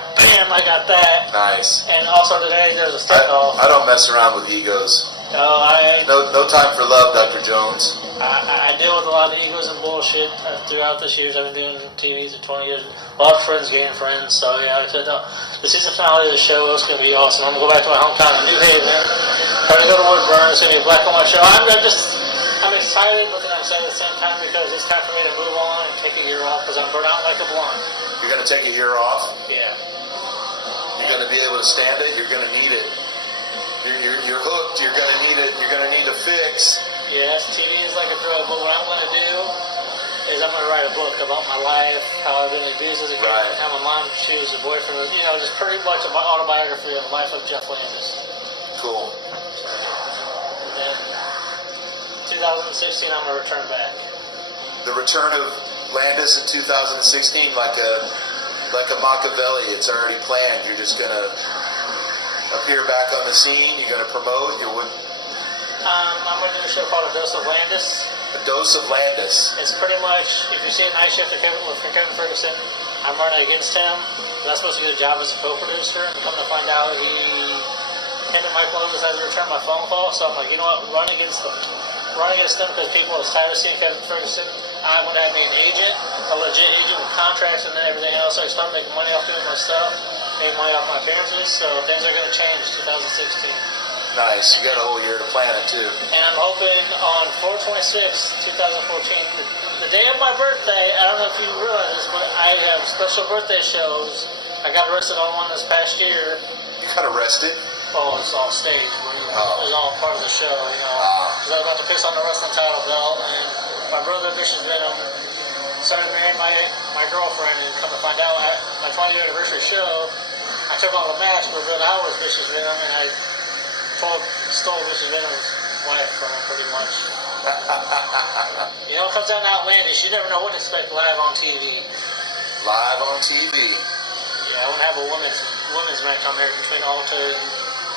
got that. Nice. And also today there's a standoff. I don't mess around with egos. No time for love, Dr. Jones. I deal with a lot of egos and bullshit throughout this years. I've been doing TV for 20 years. A lot of friends gaining friends. So yeah, I said the season finale of the show is going to be awesome. I'm going to go back to my hometown in New Haven. I'm going to go to Woodburn. It's going to be a black and white show. I'm excited, but then I'm sad at the same time because it's time for me to move on and take a year off because I'm burnt out like a blunt. You're going to take a year off? Yeah. You're going to be able to stand it? You're going to need it. You're hooked. You're going to need it. You're going to need a fix. Yes, TV is like a drug, but what I'm going to do is I'm going to write a book about my life, how I've been abused as a kid, how my mom chose a boyfriend, just pretty much an autobiography of the life of Jeff Landis. Cool. And then 2016, I'm going to return back. The return of Landis in 2016, like a Machiavelli, it's already planned. You're just going to appear back on the scene. You're going to promote. I'm going to do a show called A Dose of Landis. A Dose of Landis. It's pretty much, if you see a night shift for Kevin Ferguson, I'm running against him. I'm supposed to get a job as a co-producer, and come to find out him and Mike Lovis hasn't returned my phone call, so I'm like, you know what, run against them because people are tired of seeing Kevin Ferguson. I want to have me an agent, a legit agent with contracts and everything else, so I start making money off doing my stuff, making money off my appearances, so things are going to change 2016. Nice. You got a whole year to plan it, too. And I'm hoping on 4/26, 2014, the day of my birthday, I don't know if you realize this, but I have special birthday shows. I got arrested on one this past year. You got arrested? Oh, it's all staged. It was all part of the show, Because I was about to piss on the wrestling title belt, and my brother, Vicious Venom, started marrying my girlfriend, and come to find out, at my 20th anniversary show, I took off the mask, revealed I was Vicious Venom, and I stole Vicious Venom's wife from him, pretty much. It comes down to outlandish. You never know what to expect live on TV. Live on TV. Yeah, I want to have a women's match on there between Alta and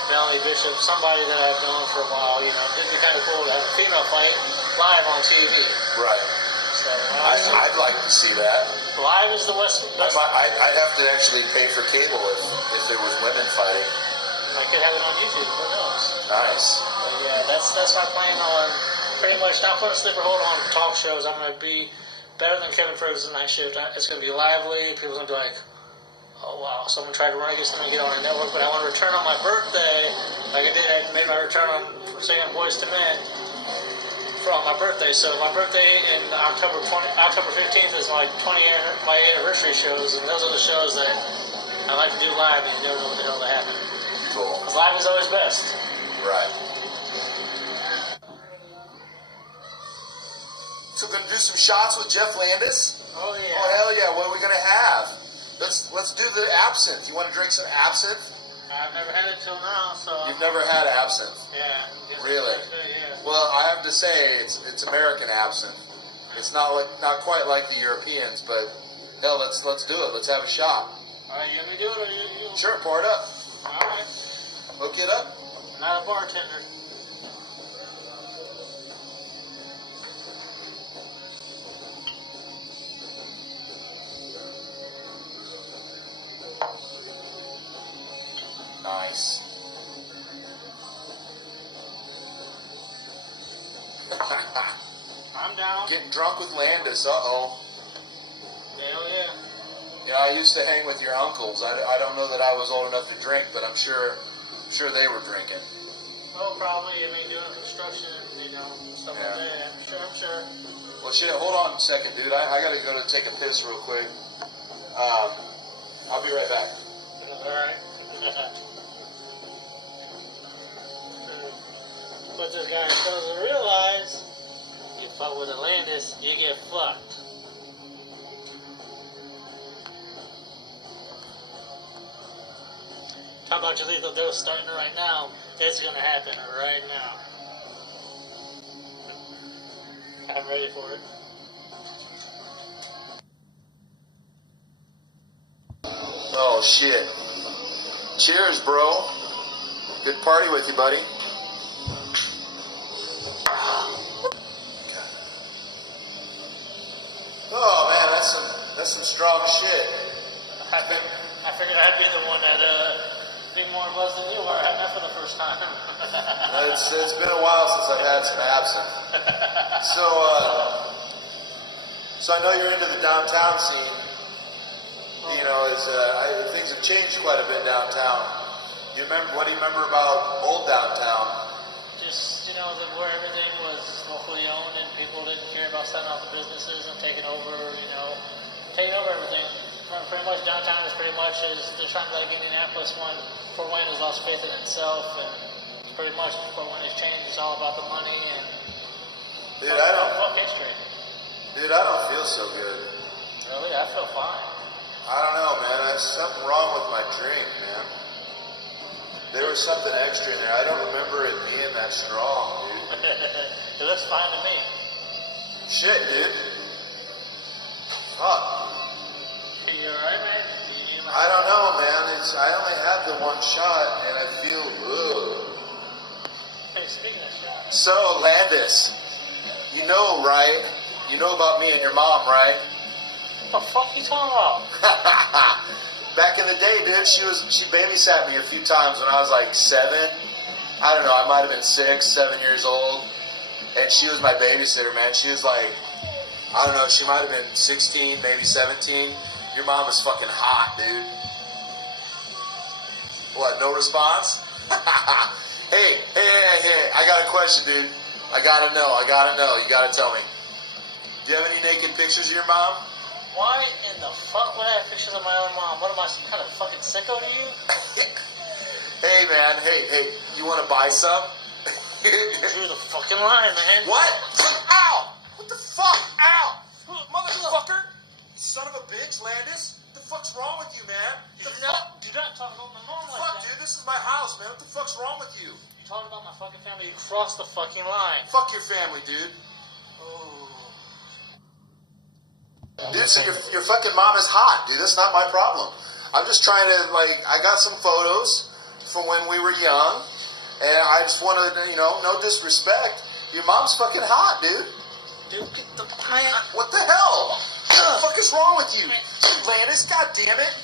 Melanie Bishop, somebody that I've known for a while. It'd be kind of cool to have a female fight live on TV. Right. So I'd like to see that. Live is the best. I'd have to actually pay for cable if there was women fighting. I could have it on YouTube. Who knows? Nice. But yeah, that's my plan on pretty much not putting a sleeper hold on talk shows. I'm going to be better than Kevin Ferguson night shift. It's going to be lively. People's going to be like, oh wow, someone tried to run against them and get on a network, but I want to return on my birthday, like I did. I made my return on singing Boyz II Men on my birthday. So my birthday in October 15th is my anniversary shows, and those are the shows that I like to do live, and you never know what the hell will happen. Cool. Because live is always best. Right. So we're gonna do some shots with Jeff Landis? Oh yeah. Oh hell yeah, what are we gonna have? Let's do the absinthe. You wanna drink some absinthe? I've never had it till now, so. You've never had absinthe? Yeah. Really? Yeah. Well, I have to say it's American absinthe. It's not quite like the Europeans, but hell, let's do it. Let's have a shot. Alright, you let me do it or you? Sure, pour it up. Alright. Hook it up. Not a bartender. Nice. I'm down. Getting drunk with Landis. Uh-oh. Hell yeah. You know, I used to hang with your uncles. I don't know that I was old enough to drink, but I'm sure they were drinking. Oh, probably. I mean, doing construction, you know, stuff like that. I'm sure. Well, shit, hold on a second, dude. I gotta go to take a piss real quick. I'll be right back. Alright. But this guy doesn't realize, you fuck with Atlantis, you get fucked. How about your lethal dose starting right now? It's gonna happen right now. I'm ready for it. Oh, shit. Cheers, bro. Good party with you, buddy. Oh, man, that's some strong shit. I figured I'd be the one that be more buzzed than you are. I had that for the first time. It's been a while since I've had some absinthe. So I know you're into the downtown scene. You know, things have changed quite a bit downtown. What do you remember about old downtown? Just, you know, where everything was locally owned and people didn't care about selling off the businesses and taking over everything. Pretty much downtown is pretty much they're trying to like Indianapolis when Fort Wayne has lost faith in itself, and pretty much Fort Wayne has changed. It's all about the money and fuck history. Dude, I don't feel so good. Really? I feel fine. I don't know, man. There's something wrong with my drink, man. There was something extra in there. I don't remember it being that strong, dude. It looks fine to me. Shit, dude. Fuck. You alright, man? I don't know, man. I only had the one shot, and I feel Hey, speaking of shots. So, Landis, you know, right? You know about me and your mom, right? What the fuck you talking about? Back in the day, dude, she babysat me a few times when I was like 7. I don't know, I might have been 6, 7 years old. And she was my babysitter, man. She was like, I don't know, she might have been 16, maybe 17. Your mom was fucking hot, dude. What, no response? Hey, I got a question, dude. I gotta know. You gotta tell me. Do you have any naked pictures of your mom? Why in the fuck would I have pictures of my own mom? What am I, some kind of fucking sicko to you? Hey, man. Hey, you want to buy some? You're the fucking line, man. What? Ow! What the fuck? Ow! Motherfucker! Son of a bitch, Landis. What the fuck's wrong with you, man? Do not talk about my mom like that. Dude, this is my house, man. What the fuck's wrong with you? You talking about my fucking family, you crossed the fucking line. Fuck your family, dude. Dude, so your fucking mom is hot, dude. That's not my problem. I'm just trying to, I got some photos from when we were young, and I just want to, no disrespect. Your mom's fucking hot, dude. Dude, get the what the hell? What the fuck is wrong with you? Landis, god damn it.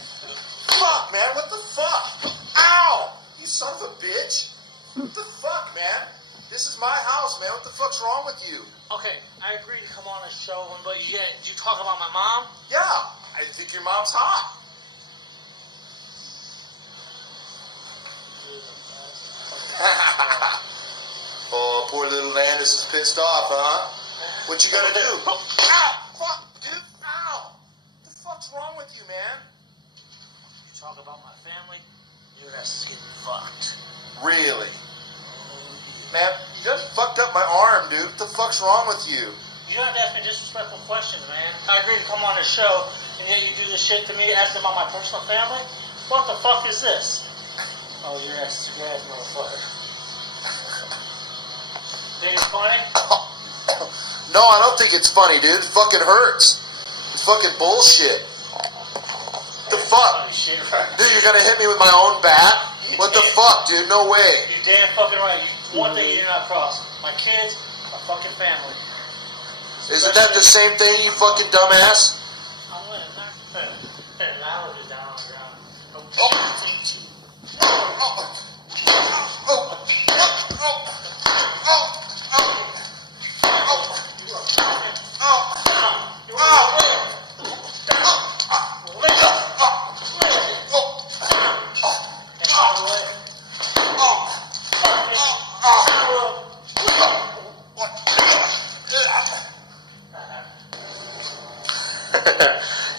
Fuck, man, what the fuck? Ow! You son of a bitch. What the fuck, man? This is my house, man. What the fuck's wrong with you? Okay, I agree to come on a show, but yet you talk about my mom? Yeah, I think your mom's hot. Oh, poor little Landis is pissed off, huh? What you gonna do? Ow! Fuck, dude! Ow! What the fuck's wrong with you, man? You talk about my family, your ass is getting fucked. Really? Man, you just fucked up my arm, dude. What the fuck's wrong with you? You don't have to ask me disrespectful questions, man. I agree to come on this show, and yet you do this shit to me, asking about my personal family? What the fuck is this? Oh, your ass is a gas, motherfucker. Think it's funny? No, I don't think it's funny, dude. It fucking hurts. It's fucking bullshit. What the fuck? Shit, right? Dude, you're gonna hit me with my own bat? What the fuck, dude? No way. You're damn fucking right. One thing you do not cross. My kids are fucking family. Isn't that the same thing, you fucking dumbass? I'm gonna knock that loud is down on the ground.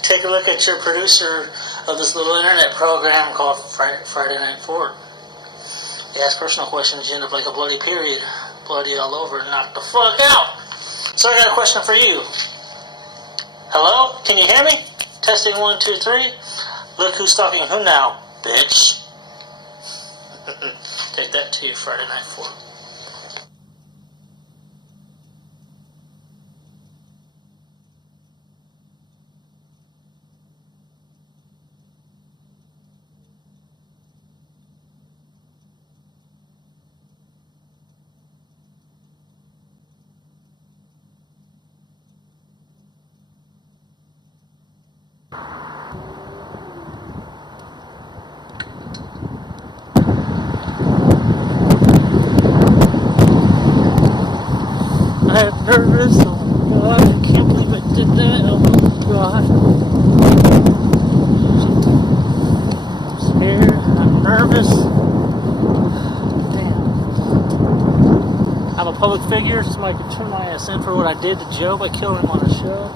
Take a look at your producer of this little internet program called Friday Night Ford. You ask personal questions, you end up like a bloody period. Bloody all over and knock the fuck out. So I got a question for you. Hello? Can you hear me? Testing 1, 2, 3. Look who's talking who now, bitch. Take that to you, Friday Night Ford. I'm nervous, oh my god, I can't believe I did that, oh my god. I'm scared, I'm nervous. Damn. I'm a public figure, somebody can turn my ass in for what I did to Joe by killing him on a show.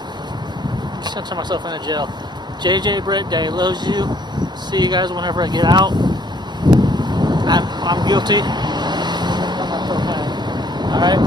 I'm just gonna turn myself into jail. JJ Brett, Daddy loves you. See you guys whenever I get out. I'm guilty. Alright?